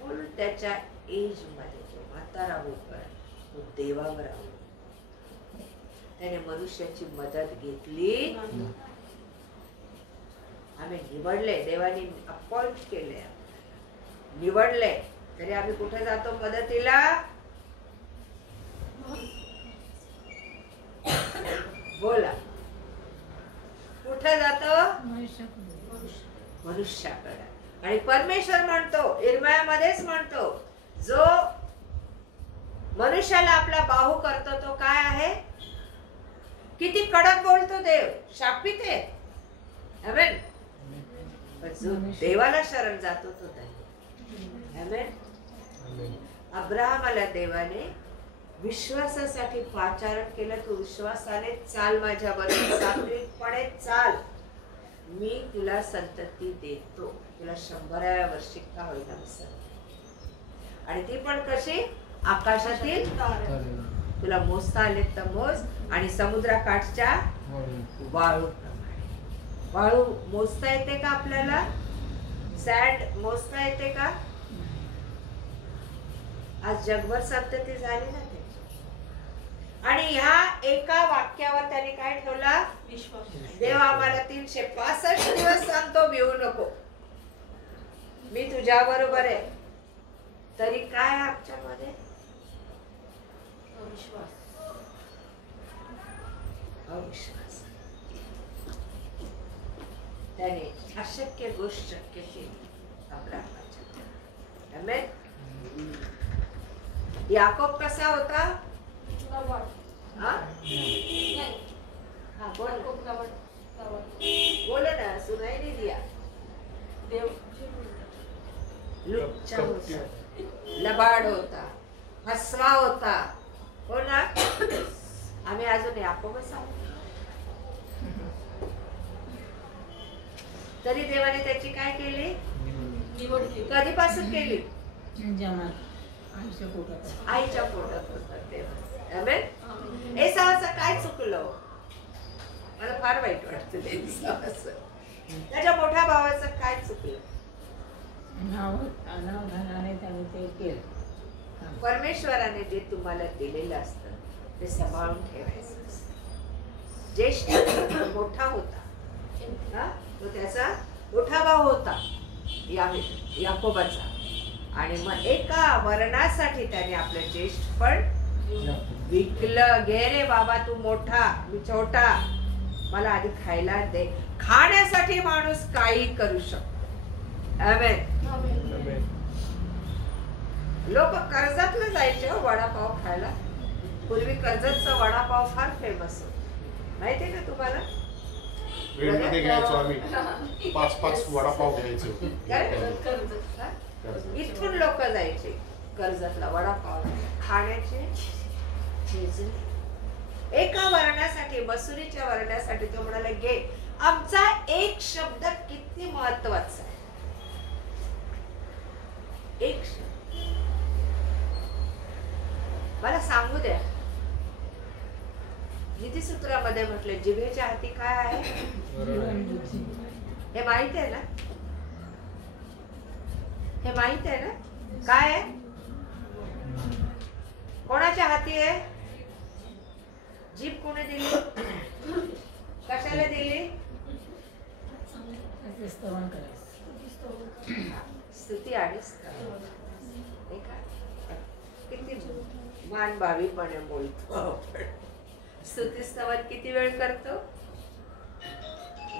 म्हणून त्याच्या एज मध्ये तो म्हातारा होईपर्यंत तो देवावर अवलंबून. त्याने मनुष्याची मदत घेतली. आम्ही निवडले, देवाने अपॉइंट केले, निवडले, तरी आम्ही कुठे जातो मदतीला. बोला, कुठे जातो. मनुष्याकडे. आणि परमेश्वर म्हणतो, इर्मयामध्येच म्हणतो, जो मनुष्याला आपला बाहू करतो तो काय आहे. किती कडक बोलतो देव, शापित आहे. आमेन. पण जो देवाला शरण जातो तो नाही. आमेन. अब्राहमाला देवाने विश्वासासाठी पाचारण केलं. तू विश्वासाने चाल माझ्याबरोबर, सात्विकपणे चाल, मी तुला संतती देतो, तुला 100व्या वर्षी का होईना मिसळ. आणि ती पण कशी. आकाशातील तुला मोजता आले तर मोज, आणि समुद्राकाठच्या वाळू प्रमाणे. वाळू मोजता येते का आपल्याला. सँड मोजता येते का. आज जगभर संतती झाली ना त्याची. आणि ह्या एका वाक्यावर त्याने काय ठेवला. विश्वास. देव आम्हाला 365 दिवस सांगतो भिवू नको, मी तुझ्या बरोबर आहे. तरी काय आमच्यामध्ये अविश्वास. त्याने अशक्य गोष्ट शक्य केली अब्राहमाच्या. आमेन. याकोब कसा होता. हा? हाँ, बोलो ना, सुनाई नहीं दिया. लुच्चा होता, लबाड होता, हसवा होता, हो ना. आम्ही अजून याकोबच आहोत. तरी देवाने त्याची काय केली. निवड केली. कधीपासून केली. आईच्या पोटात. आईच्या पोटात होता तेव्हा. आमेन. एसावाचं काय चुकलं. मला फार वाईट वाटतं एसावाचं. त्याच्या मोठ्या भावाचं काय चुकलं. नाव घालाने त्याने ते केलं. परमेश्वराने जे तुम्हाला दिलेलं असतं ते सांभाळून ठेवायचं असतं. ज्येष्ठ मोठा होता, हा? तो त्याचा मोठा भाऊ होता याकोबाचा. आणि मग एका वर्णासाठी त्याने आपलं ज्येष्ठ पण विकलं. घे रे बाबा, तू मोठा, मी छोटा, मला आधी खायला दे. खाण्यासाठी माणूस काही करू शकतो. आमेन. लोक कर्जतला जायचे हो वडापाव खायला. पूर्वी कर्जतचा वडापाव फार फेमस होता, माहितीये का तुम्हाला. ट्रेनमध्ये घ्यायचो आम्ही, 5-5 वडापाव घ्यायचो. इथून लोक जायचे कर्जतला वडापाव खाण्याचे. एका वर्णासाठी, मसुरीच्या वर्णासाठी तो म्हणाला घे. आमचा एक शब्द किती महत्वाचा आहे. एक शब्द मला सांगू द्या. नीतिसूत्रामध्ये म्हटलं जिभेच्या हाती काय आहे हे माहित आहे ना. हे माहित आहे ना काय आहे. कोणाच्या हाती आहे जीभ. कोणी दिली. कशाला दिली. स्तवन करायचं. स्तुती आणि स्तवन. किती मानभावीपणे बोलतो आपण. स्तुती स्तवन किती वेळ करतो.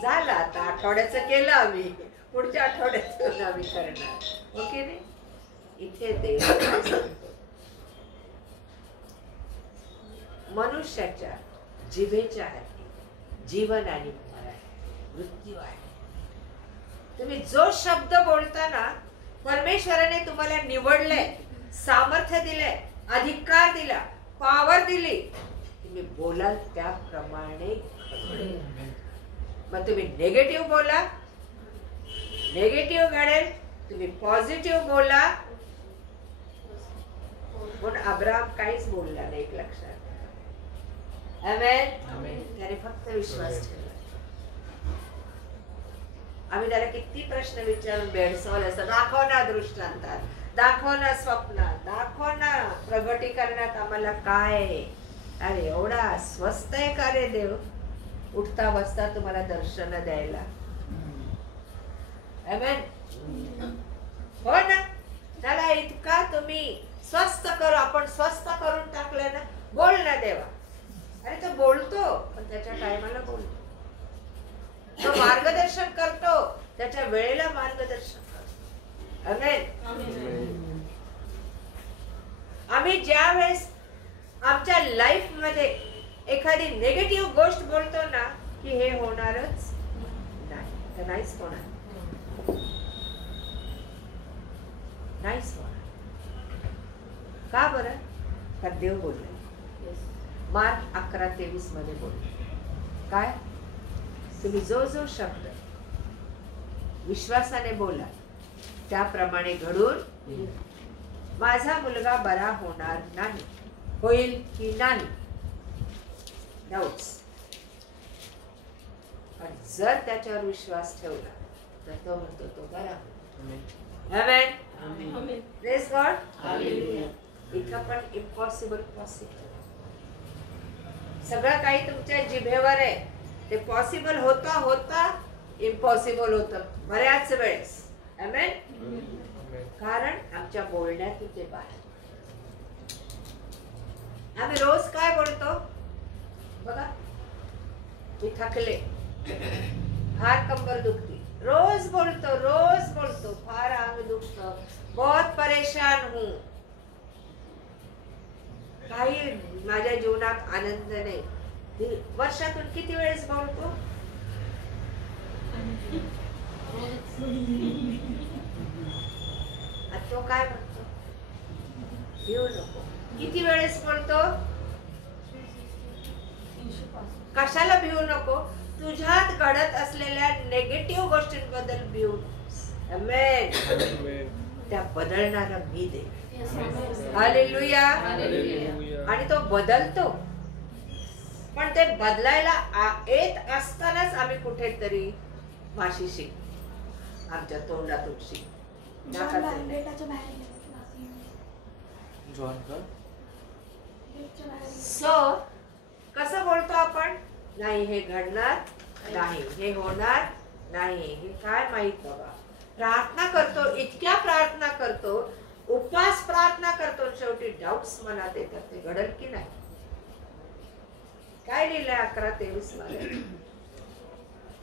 झालं आता आठवड्याचं केलं आम्ही, पुढच्या आठवड्यात आम्ही करणार. ओके नाही. इथे देव काय सांगतो. मनुष्याच्या जिभेच्या हाती जीवन आणि मृत्यू आहे. तुम्ही जो शब्द बोलता ना, परमेश्वराने तुम्हाला निवडलंय, सामर्थ्य दिलंय, अधिकार दिला, पावर दिली. तुम्ही बोलाल त्याप्रमाणे. मग तुम्ही नेगेटिव्ह बोला, नेगेटिव्ह घडेल. तुम्ही पॉझिटिव्ह बोला, म्हणून अब्राहम काहीच बोलला नाही, एक लक्षात. आमेन. त्याने फक्त विश्वास ठेवला. आम्ही त्याला किती प्रश्न विचारून बेडसॉल असं दाखव ना दृष्टांतात, दाखव ना स्वप्नात, दाखव ना प्रगटीकरणात आम्हाला काय आहे. अरे एवढा स्वस्त आहे का रे देव, उठता बसता तुम्हाला दर्शन द्यायला. आमेन. हो ना. त्याला इतका तुम्ही स्वस्त करू, आपण स्वस्त करून टाकलं ना. बोल ना देवा. अरे तो बोलतो, पण त्याच्या टायमाला बोलतो. तो मार्गदर्शन करतो, त्याच्या वेळेला मार्गदर्शन करतो. आमेन. आम्ही ज्या वेळेस आमच्या लाईफ मध्ये एखादी नेगेटिव्ह गोष्ट बोलतो ना, की हे होणारच नाही, तर नाहीच होणार, नाहीच होणार. का बरं? तर देव बोलले. मार्क 11:23 मध्ये बोलले काय, तुम्ही जो जो शब्द विश्वासाने बोला त्याप्रमाणे घडून माझा मुलगा बरा होणार नाही, होईल की नाही, डाऊट्स. पण जर त्याच्यावर विश्वास ठेवला तर तो म्हणतो तो बरा होईल. आमेन. Praise God. इथं पण इम्पॉसिबल पॉसिबल. सगळं काही तुमच्या जिभेवर आहे. ते पॉसिबल होता होता इम्पॉसिबल होतं बऱ्याच वेळेस. आमेन. कारण आमच्या बोलण्यातून ते बाहेर. आम्ही रोज काय बोलतो बघा, मी थकले, फार कंबर दुखती, रोज बोलतो, फार अंग दुखतं, बहुत परेशान हूं, काही माझ्या जीवनात आनंद नाही. वर्षातून किती वेळेस बोलतो? तो काय म्हणतो? भिऊ नको. किती वेळेस बोलतो? कशाला भिऊ नको? तुझ्यात घडत असलेल्या नेगेटिव्ह गोष्टींबद्दल भिऊ नकोस. आमेन. त्या बदलणारा मी दे. हालेलुया. आणि तो बदलतो, पण ते बदलायला येत असतानाच आम्ही कुठेतरी माशी शिक आमच्या तोंडातून शिक. सो कसं बोलतो आपण? नाही हे घडणार नाही, हे होणार नाही, हे काय माहित बाबा. प्रार्थना करतो, इतक्या प्रार्थना करतो, उपवास प्रार्थना करतो, शेवटी डाऊट्स मनात येतात, ते घडल की नाही. काय लिहिलंय 11:23 मध्ये?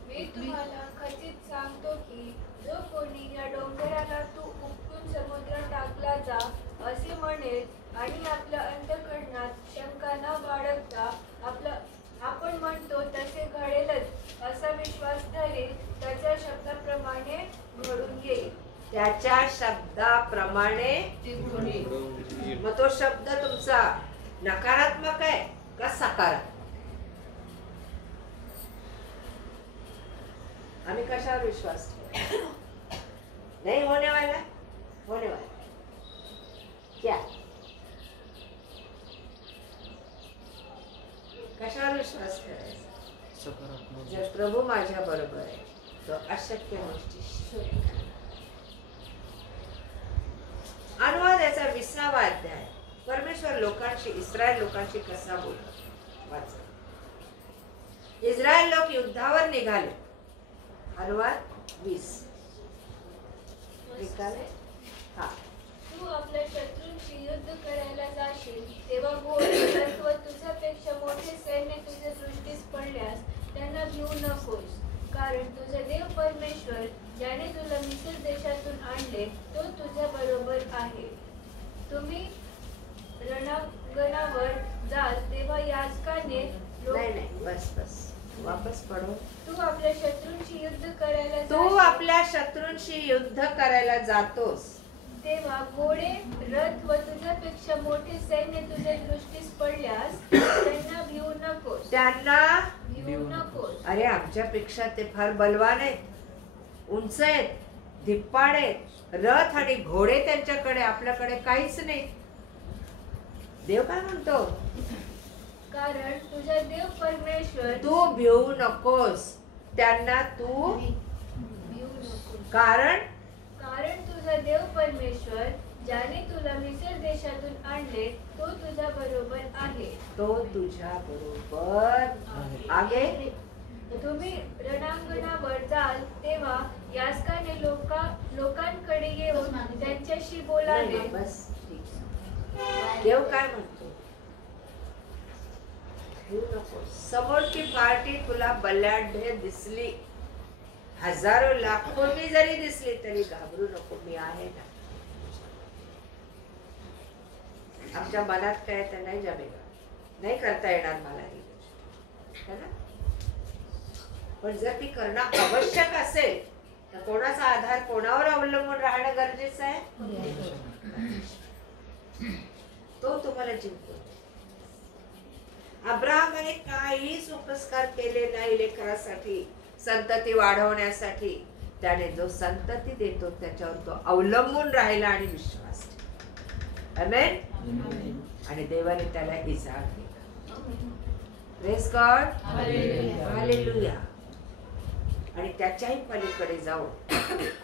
मी तुम्हाला खचित सांगतो की जो कोणी या डोंगराला तू उपटून समुद्रात टाकला जा असे म्हणेल आणि आपल्या अंतःकरणात शंका न बाळगता आपण म्हणतो तसे घडेलच असा विश्वास धरेल, त्याच्या शब्दाप्रमाणे घडून येईल. त्याच्या शब्दाप्रमाणे. मग तो शब्द तुमचा नकारात्मक आहे का सकारात्मक? आम्ही कशावर विश्वास ठेवतो? नहीं होने वाला, होने वाला. क्या? कशावर विश्वास ठेवायचा? जर प्रभू माझ्या बरोबर आहे तर अशक्य गोष्टी शक्य. अनुवाद याचा 20वा अध्याय. परमेश्वर लोकांशी, इस्रायल लोकांशी कसा बोलतो वाचा. इस्रायल लोक युद्धावर निघाले. अनुवाद 20. निघाले. हा. तू आपल्या शत्रूंशी युद्ध करायला जाशील तेव्हा घोडे व तुझ्यापेक्षा मोठे सैन्य तुझ्या दृष्टीस पडल्यास त्यांना भिवू नकोस, कारण तुझा देव परमेश्वर ज्याने तुला मिस्र देशातून आणले तो तुझ्या बरोबर आहे. तुम्ही रणांगणावर जाल तेव्हा याजकाने नाही बस वापस पढो. तू आपल्या शत्रूंशी युद्ध करायला तू आपल्या शत्रूंशी युद्ध करायला जातोस तेव्हा घोडे रथ व तुझ्यापेक्षा मोठे सैन्य तुझ्या दृष्टीस पडल्यास त्यांना भिवू नकोस. त्यांना भिवू नकोस. अरे आमच्यापेक्षा ते फार बलवान आहेत, उंच आहेत, धिप्पाड आहेत, रथ आणि घोडे त्यांच्याकडे, आपल्याकडे काहीच नाही. देव काय म्हणतो? कारण तुझा देव परमेश्वर तू भिवू नकोस त्यांना, तू भिवू नको. कारण कारण तुझा देव परमेश्वर ज्याने तुला मिस्र देशातून आणले तो तुझ्या बरोबर आहे. तो तुझ्या बरोबर आगे. तुम्ही रणांगणावर जाल तेव्हा यास्काने लोकांकडे येऊन त्यांच्याशी बोलावे. बस ठीक. देव काय म्हणतो? भिवू नकोस. समोरची पार्टी तुला बलाढ्य दिसली, हजारो लाखोनी जरी दिसली तरी घाबरू नको, मी आहे ना. आमच्या मनात काय तर नाही जमेगा, नाही करता येणार मला ही गोष्ट, है ना? पण जर ती करणं आवश्यक असेल तर कोणाचा आधार, कोणावर अवलंबून राहणं गरजेचं आहे? तो तुम्हाला जिंकतो. अब्राहमाने काही सोपस्कार केले नाही लेकरासाठी, संतती वाढवण्यासाठी. त्याने जो संतती देतो त्याच्यावर तो अवलंबून राहिला आणि विश्वास ठेवला. आमेन. आणि देवाने त्याला इजाड दिला. Praise God. हालेलुया. आणि त्याच्याही पलीकडे जाऊन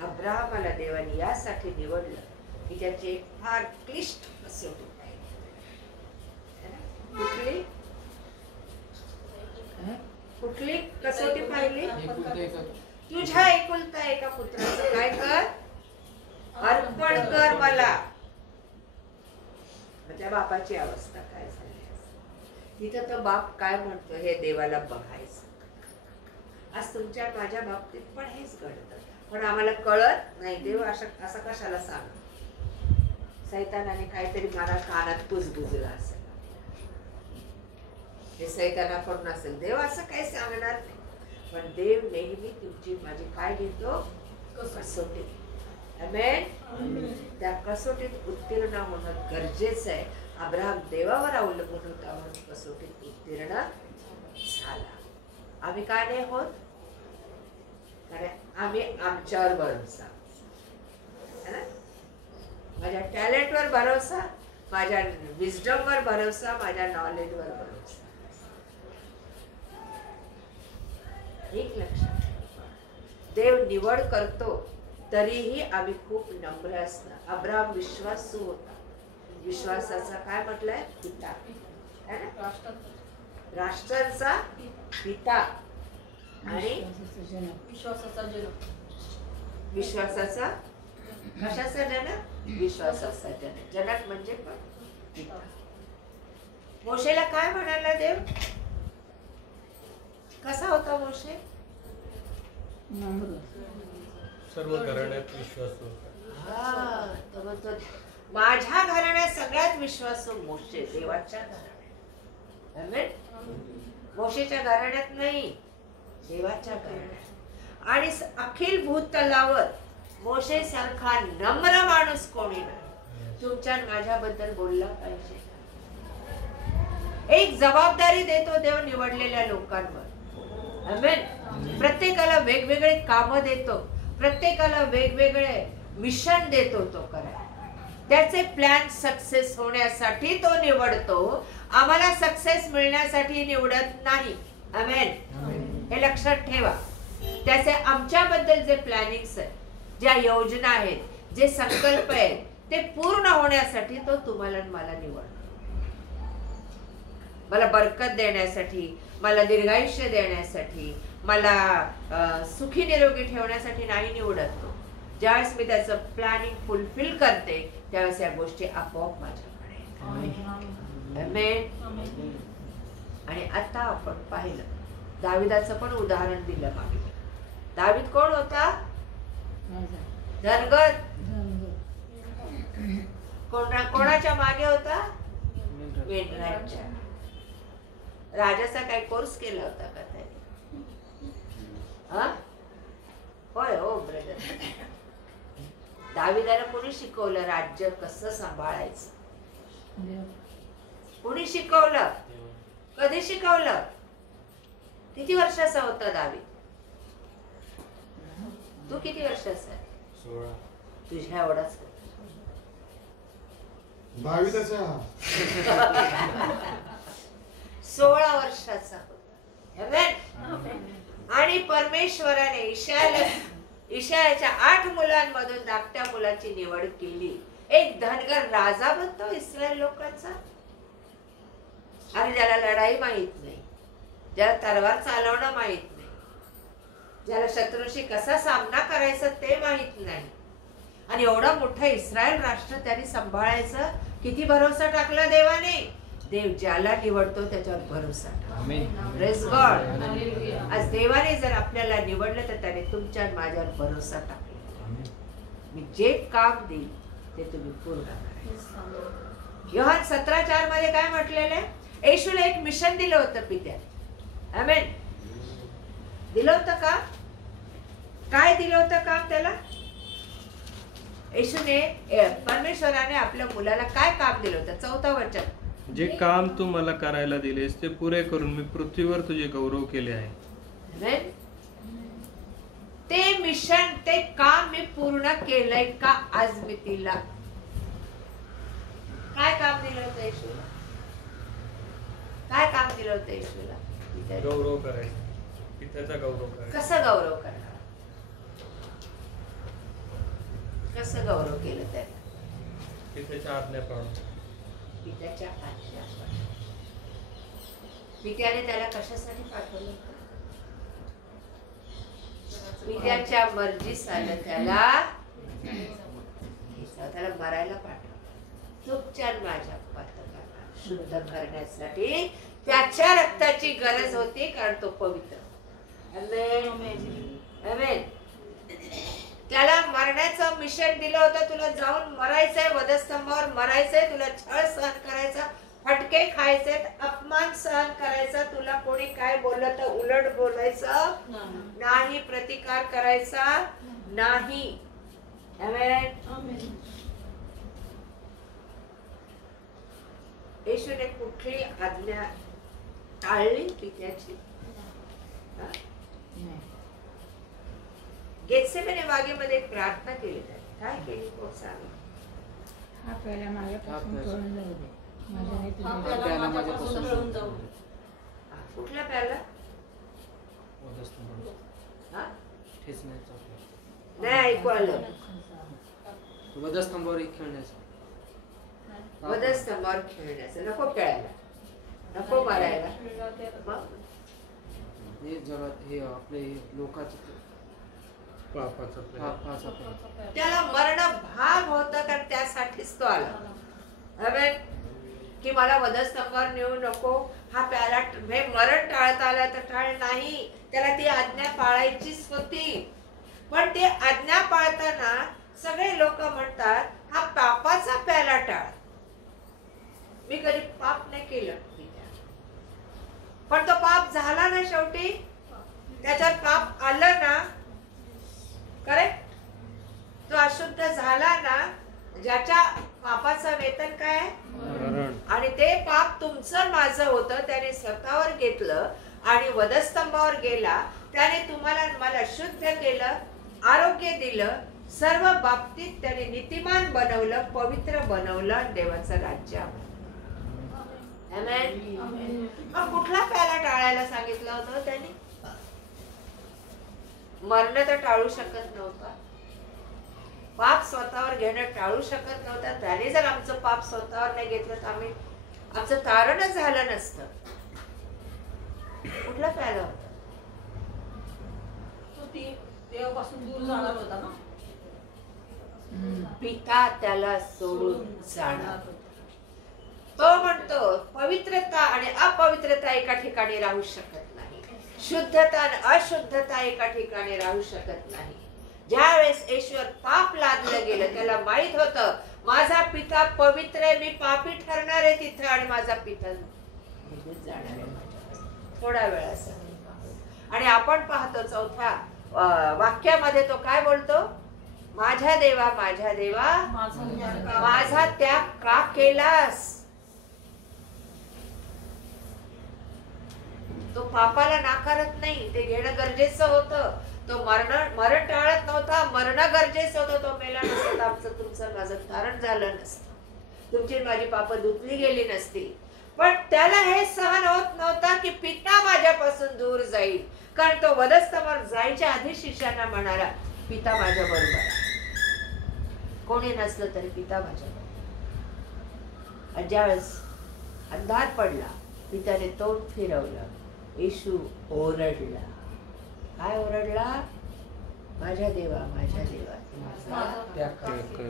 अब्राहमाला देवाने यासाठी निवडलं की त्याची एक फार क्लिष्ट कसोटी पाहिली. कुठली कसोटी पाहिली? तुझ्या एकुलता एका पुत्राचं काय कर? अर्पण कर मला. त्या बापाची अवस्था काय झाली? तिथं तो बाप काय म्हणतो हे देवाला बघायचं. आज तुमच्या माझ्या बाबतीत पण हेच घडतं, पण आम्हाला कळत नाही. देव असं कशाला सांग? सैतानाने काहीतरी मला कानात कुजबुजला असेल, हे सैतानाकडून असेल. देव असं काही सांगणार नाही, पण देव नेहमी तुमची माझी काय घेतो? कसोटी. आमेन. त्या कसोटीत उत्तीर्ण होणं गरजेचं आहे. अब्राहम देवावर अवलंबून होता म्हणून कसोटीत उत्तीर्ण झाला. आम्ही काय नाही होत? कारण आम्ही आमच्यावर भरोसा, माझ्या टॅलेंटवर भरोसा, माझ्या विजडमवर भरोसा, माझ्या नॉलेजवर भरोसा. एक लक्षात ठेवा, देव निवड करतो तरीही आम्ही खूप नम्र असणार. अब्राहम विश्वासू होता. विश्वासाचा काय म्हटलंय? पिता. राष्ट्रांचा पिता आणि विश्वासाचा कशाचा जनक? विश्वासाचा जनक. जनक म्हणजे पण पिता. मोशेला काय म्हणाला देव? कसा होता मोशे? सर्व घराण्यात विश्वासू. हा, तो म्हणतो माझ्या घराण्यात सगळ्यात विश्वासू मोशे, देवाच्या घराण्यात. आमेन. मोशेच्या घराण्यात नाही, देवाच्या घराण्यात. आणि अखिल भूतलावर मोशे सारखा नम्र माणूस कोणी नाही. तुमच्या माझ्याबद्दल बोलला पाहिजे. एक जबाबदारी देतो देव निवडलेल्या लोकांवर. आमेन. प्रत्येकाला वेगवेगळे काम देतो, प्रत्येकाला वेगवेगळे मिशन देतो तो करायला. त्याचे प्लॅन सक्सेस होण्यासाठी तो निवडतो, आम्हाला सक्सेस मिळण्यासाठी निवडत नाही. आमेन. हे लक्षात ठेवा. त्याचे आमच्याबद्दल जे प्लॅनिंग्स आहेत, ज्या योजना आहेत, जे संकल्प आहेत, ते पूर्ण होण्यासाठी तो तुम्हाला मला निवडतो. मला बरकत देण्यासाठी, मला दीर्घायुष्य देण्यासाठी, मला सुखी निरोगी ठेवण्यासाठी नाही निवडत तो. ज्यावेळेस मी त्याचं प्लॅनिंग फुलफिल करते त्यावेळेस या गोष्टी आपोआप माझ्याकडे येतात. आमेन. आणि आता आपण पाहिलं, दाविदाचं पण उदाहरण दिलं मागे. दावीद कोण होता? धनगर. कोणाच्या मागे होता? मेंढराच्या. राजाचा काय कोर्स केला होता का त्याने? होय हो ब्रदर. दाविदाला कोणी शिकवलं राज्य कसं सांभाळायचं? कोणी शिकवलं? कधी शिकवलं? किती वर्षाचा होता दावीद? तू किती वर्षाचा आहे? 16. तुझ्या एवढाच. 10वीचा 16 वर्षाचा होता. Amen. आणि परमेश्वराने इशायाच्या 8 मुलांमधून धाकट्या मुलाची निवड केली. एक धनगर राजा बनतो इस्रायल लोकांचा. आणि ज्याला लढाई माहित नाही, ज्याला तलवार चालवणं माहित नाही, ज्याला शत्रूशी कसा सामना करायचा ते माहित नाही, आणि एवढा मोठा इस्रायल राष्ट्र त्यांनी सांभाळायचं. किती भरोसा टाकला देवाने. देव ज्याला निवडतो त्याच्यावर भरोसा टाका. Praise God. आज देवाने जर आपल्याला निवडलं तर त्याने तुमच्या माझ्यावर भरोसा टाकला. मी जे काम देईल ते तुम्ही पूर्ण करा. योहान 17:4 मध्ये काय म्हटलेलं आहे? येशूला एक मिशन दिलं होतं पित्याने. आमेन. दिलं होतं का? काय दिलं होतं काम त्याला? येशूने परमेश्वराने आपल्या मुलाला काय काम दिलं होतं? 4थं वचन. जे काम तू मला करायला दिलेस ते पुरे करून मी पृथ्वीवर तुझे गौरव केले आहे. आमेन. ते मिशन, ते काम मी पूर्ण केलंय का आज मी तिला? काय काम दिलं होतं येशूला? काय काम दिलं होतं येशूला? गौरव करायचा, पित्याचा गौरव करायचा. कसं गौरव करणार? कसं गौरव केलं त्याने? पित्याच्या आज्ञाप्रमाणे. पित्याच्या आज्ञा. पित्याने त्याला कशासाठी पाठवलं होतं? पित्याच्या मर्जीसानं त्याला मरायला पाठवलं. तुमच्या माझ्या पातकाला शुद्ध करण्यासाठी त्याच्या रक्ताची गरज होती, कारण तो पवित्र. आमेन. त्याला मरण्याचं मिशन दिलं होतं. तुला जाऊन मरायचंय, वधस्तंभावर मरायचंय, तुला छळ सहन करायचा, फटके खायचे, अपमान सहन करायचा, तुला कोणी काय बोललं तर उलट बोलायचं नाही, प्रतिकार करायचा नाही. आमेन. येशूने कुठली आज्ञा टाळली पित्याची? गेत्सेमने बागेमध्ये एक प्रार्थना केली. काय केली? कोण सांग. हा प्याला माझ्यापासून तोडून जाऊ दे. माझ्याने तुझ्या कुठला प्याला? नाही ऐकू आलं. वधस्तंभावर खेळण्याचं. वधस्तंभावर खेळण्याचं नको, प्यायला नको, मारायला. हे जगात हे आपले लोकांचं त्याला मरण भाग होत, कारण त्यासाठीच तो आला. आमेन. की मला वधस्तंभावर नेऊ नको. हा प्याला मरण टाळता आला तर टाळ नाही, त्याला ती आज्ञा पाळायचीच होती. पण ते आज्ञा पाळताना सगळे लोक म्हणतात हा पापाचा प्याला टाळ. मी कधी पाप नाही केलं, पण तो पाप झाला ना शेवटी. त्याच्यात पाप आलं ना, करेक्ट. तो अशुद्ध झाला ना, ज्याच्या पापाचं वेतन काय? आणि ते पाप तुमचं माझं होतं, त्याने स्वतःवर घेतलं आणि वधस्तंभावर गेला. त्याने तुम्हाला मला शुद्ध केलं, आरोग्य दिलं, सर्व बाबतीत त्याने नीतिमान बनवलं, पवित्र बनवलं, देवाचं राज्य. आमेन. कुठला प्याला टाळायला सांगितलं होतं त्याने? मरण तर टाळू शकत नव्हता, पाप स्वतःवर घेणं टाळू शकत नव्हता. त्याने जर आमचं पाप स्वतःवर नाही घेतलं तर आमचं तारणच झालं नसतं. कुठला प्याला होता? तो देवापासून दूर जाणार होता ना. पिता त्याला सोडून जाणार. तो म्हणतो पवित्रता आणि अपवित्रता एका ठिकाणी राहू शकत नाही, शुद्धता आणि अशुद्धता एका ठिकाणी राहू शकत नाही. ज्यावेळेस ईश्वर पाप लादलं गेलं, त्याला माहित होतं माझा पिता पवित्र आहे, मी पापी ठरणार आहे तिथं, आणि माझा पिता निघून जाणार आहे थोडा वेळासाठी. आणि आपण पाहतो 4थ्या वाक्यामध्ये तो काय बोलतो? माझ्या देवा माझ्या देवा माझा त्याग का केलास? तो पापाला नाकारत नाही, ते घेणं गरजेचं होतं. तो मरण टाळत नव्हता, मरण गरजेचं होतं. तो मेला नसता आमचं तुमचं माझं तारण झालं नसतं. तुमची आणि माझी पाप धुतली गेली नसती. पण त्याला हे सहन होत नव्हता की पिता माझ्यापासून दूर जाईल. कारण तो वधस्तंभावर जायच्या आधी शिष्यांना म्हणाला, पिता माझ्या बरोबर आहे. कोणी नसलं तरी पिता माझ्या बरोबर. आणि ज्यावेळेस अंधार पडला, पित्याने तोंड फिरवलं, येशू ओरडला. काय ओरडला? माझ्या देवा, माझ्या देवा, तू माझा त्याग कर.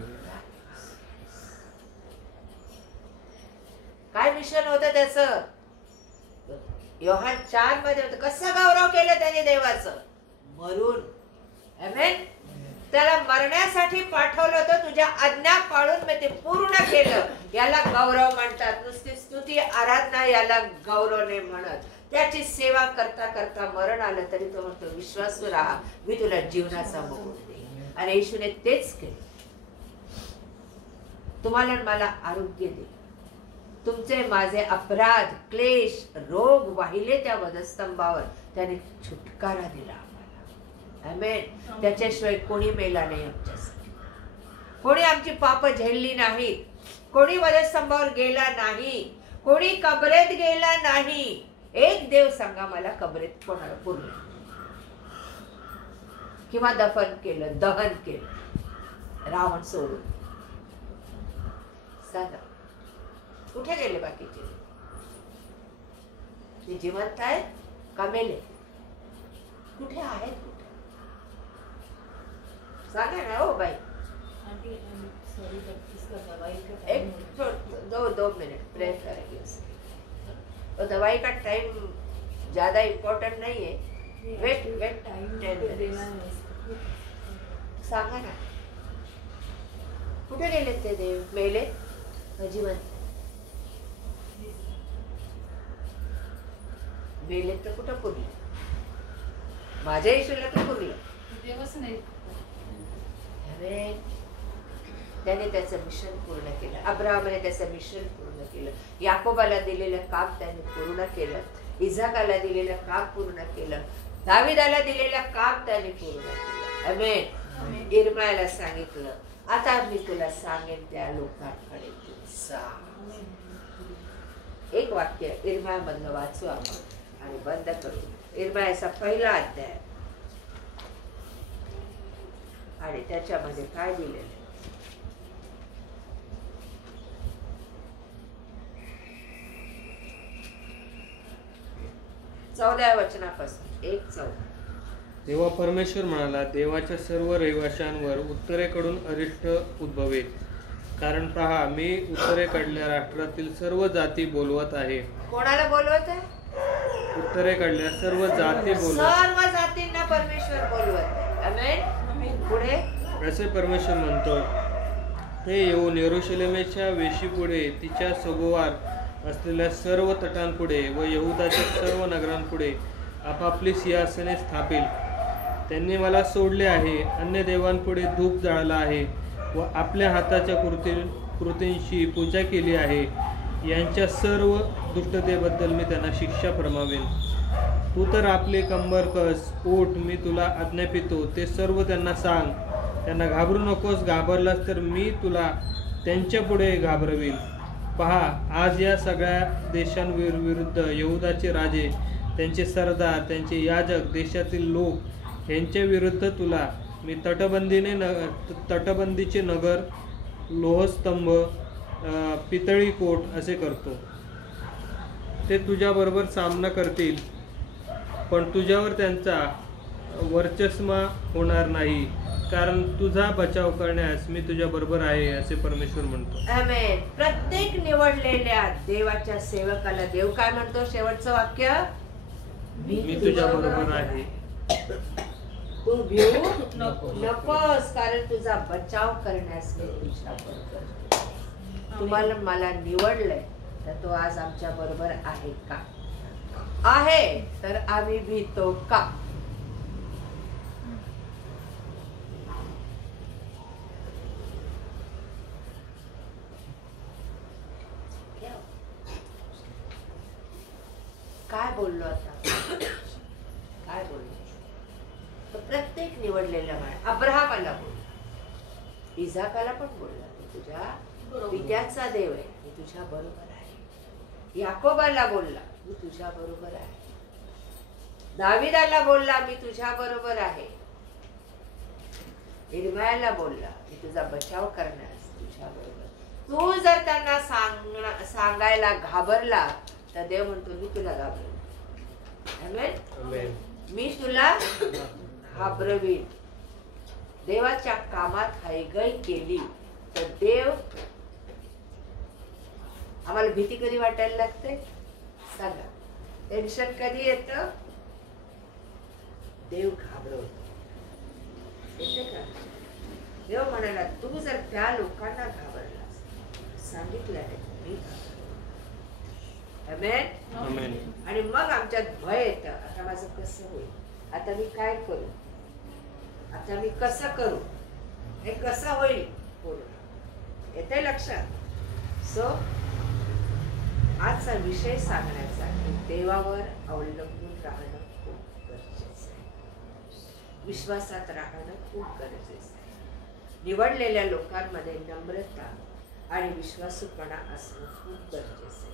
काय मिशन होतं त्याचं? योहान 4 मध्ये होतं. कसं गौरव केलं त्याने देवाचं? मरून. आमेन. त्याला मरण्यासाठी पाठवलं होतं. तुझ्या आज्ञा पाळून मी ते पूर्ण केलं. याला गौरव म्हणतात. नुसती स्तुती आराधना याला गौरव नाही म्हणत. त्याची सेवा करता करता मरण आलं तरी तो म्हणतो, विश्वासू राहा, मी तुला जीवनाचा मुकुट देईन. आणि येशूने तेच केलं. तुम्हाला मला आरोग्य दे. तुमचे माझे अपराध, क्लेश, रोग वाहिले त्या वधस्तंभावर. त्याने छुटकारा दिला आम्हाला. आमेन. त्याच्याशिवाय कोणी मेला नाही आमच्यासाठी. कोणी आमची पाप झेलली नाही. कोणी वधस्तंभावर गेला नाही. कोणी कबरेत गेला नाही. एक देव सांगा मला, कबरेत कोणाला पूर्ण किंवा दफन केलं, दहन केलं, रावण सोडून? सांगा, कुठे गेले बाकीचे? ते जिवंत आहेत का मेले? कुठे आहेत? कुठे? सांगा ना हो बाई. एक 2 मिनट प्रेयर करेंगे. तो दवाई का टाइम ज्यादा इम्पोर्टेंट नहीं है. Wait 10 minutes. सांगा ना, कुठे गेले ते देव? मेले का जिवंत? मेले तर कुठं पुरले? माझ्या येशूला तर पुरलं. देवच नाही. त्याने त्याचं मिशन पूर्ण केलं. अब्राहमाने त्याचं मिशन पूर्ण केलं. याकोबाला दिलेलं काम त्याने पूर्ण केलं. इसाकाला दिलेलं काम पूर्ण केलं. दाविदाला दिलेलं काम त्याने पूर्ण केलं. आमेन. इर्मायाला सांगितलं, आता मी तुला सांगेन त्या लोकांकडे तू जा. एक वाक्य इर्मायामधलं वाचू आपण आणि बंद करू. इर्मायाचा 1ला अध्याय आणि त्याच्यामध्ये काय दिलेलं? 14व्या वचनापासून 1:14. तेव्हा परमेश्वर म्हणाला, देवाच्या सर्व रहिवाशांवर उत्तरेकडून अरिष्ट उद्भवेल. कारण पहा, मी उत्तरेकडल्या राष्ट्रातील सर्व जाती बोलवत आहे. कोणाला बोलवत आहे? उत्तरेकडल्या सर्व जाती बोलवत. सर्व जातींना परमेश्वर बोलवत आहे. आमेन. पुढे असे परमेश्वर म्हणतो, ते येऊन यरूशलेमेच्या वेशीपुढे, तिच्या सभोवार असलेल्या सर्व तटांपुढे व यहुदाच्या सर्व नगरांपुढे आपापली सिंहासने स्थापिल. त्यांनी मला सोडले आहे, अन्य देवांपुढे धूप जाळला आहे व आपल्या हाताच्या कृतींशी पूजा केली आहे. यांच्या सर्व दुष्टतेबद्दल मी त्यांना शिक्षा फरमावेन. तू तर आपले कंबर कस, उठ, मी तुला आज्ञापितो ते सर्व त्यांना सांग. त्यांना घाबरू नकोस, घाबरलास तर मी तुला त्यांच्या पुढे घाबरवील. पहा, आज या सगळ्या देशांविरुद्ध यहुदाचे राजे, त्यांचे सरदार, त्यांचे याजक, देशातील लोक यांच्या विरुद्ध तुला मी तटबंदीचे नगर, लोहस्तंभ, पितळी कोट असे करतो. ते तुझ्याबरोबर सामना करतील, पण तुझ्यावर त्यांचा वर्चस्व होणार नाही, कारण तुझा बचाव करण्यास मी तुझ्या बरोबर आहे, असे परमेश्वर म्हणतो. आमेन. प्रत्येक निवडलेल्या देवाच्या सेवकाला देव काय म्हणतो? शेवटचं वाक्य, मी तुझ्या बरोबर आहे. तू भिऊ नकोस, कारण तुझा बचाव करण्यास मी तुझ्या बरोबर. तुम्हाला मला निवडलंय तर तो आज आमच्या बरोबर आहे का? आहे तर आम्ही भीतो का? काय बोललो आता? काय बोललो? प्रत्येक निवडलेल्या अब्राहमाला बोल, इसाकाला पण बोलला, तुझ्या पित्याचा देव आहे, मी तुझ्या बरोबर आहे. याकोबाला बोलला, मी तुझ्या बरोबर आहे. दाविदाला बोलला, मी तुझ्या बरोबर आहे. इर्म्याला बोलला, मी तुझा बचाव करण्यास तुझ्या बरोबर. तू जर त्यांना सांगायला घाबरला तर देव म्हणतो मी तुला घाबरलो. आमेन. आमेन. मी तुला घाबरवीन. देवाच्या कामात हयगय केली तर देव, आम्हाला भीती कधी वाटायला लागते सांगा? टेन्शन कधी येतं? देव घाबरवतो. येते का? देव म्हणाला तू जर त्या लोकांना घाबरलास, सांगितलं आहे मी घाबरलो. आमेन. आमेन. आणि मग आमच्यात भय येतं, आता माझं कसं होईल, आता मी काय करू, आता मी कसं करू, हे कसं होईल पूर्ण. येते लक्षात? सो आजचा विषय सांगण्याचा की देवावर अवलंबून राहणं खूप गरजेचं आहे. विश्वासात राहणं खूप गरजेचं आहे. निवडलेल्या लोकांमध्ये नम्रता आणि विश्वासूपणा असणं खूप गरजेचं आहे.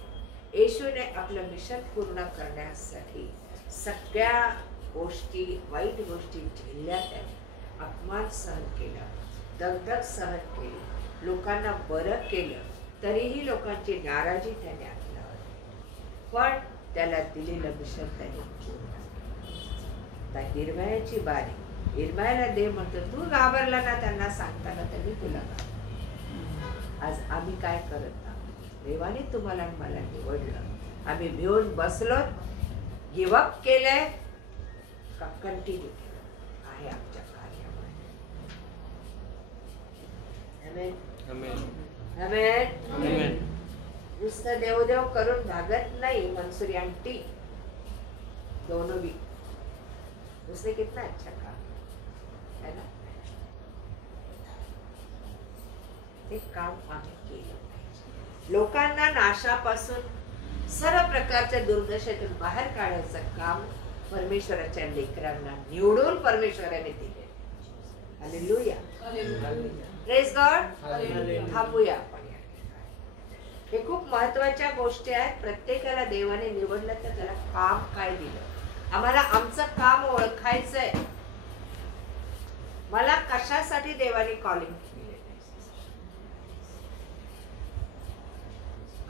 येशूने आपलं मिशन पूर्ण करण्यासाठी सगळ्या गोष्टी, वाईट गोष्टी झेलल्या. त्याने अपमान सहन केला, दगदग सहन केली, लोकांना बरं केलं, तरीही लोकांची नाराजी त्याने आपल्यावर, पण त्याला दिलेलं मिशन त्याने पूर्ण. इर्म्याची बारी. इर्म्याला देव म्हणतो तू घाबरला ना त्यांना सांगताना, तर मी तुला घाबरलो. आज आम्ही काय करत आहोत? देवाने तुम्हाला आणि मला निवडलं, आम्ही भिवून बसलो, गिवअप केलंय का कंटिन्यू केलं आहे आमच्या कार्यामध्ये? आमेन. आमेन. आमेन. आमेन. नुसतं देवदेव करून भागत नाही मनसुरी आंटी, दोनों भी. उसने कितना अच्छा काम है ना, ते काम आम्ही केलं. लोकांना नाशापासून, सर्व प्रकारच्या दुर्दशेतून बाहेर काढायचं काम परमेश्वराच्या लेकरांना निवडून परमेश्वराने दिले. हालेलुया. Praise God. थांबूया आपण. हे खूप महत्वाच्या गोष्टी आहेत. प्रत्येकाला देवाने निवडलं तर त्याला काम काय दिलं. आम्हाला आमचं काम ओळखायचंय. मला कशासाठी देवाने कॉलिंग केली,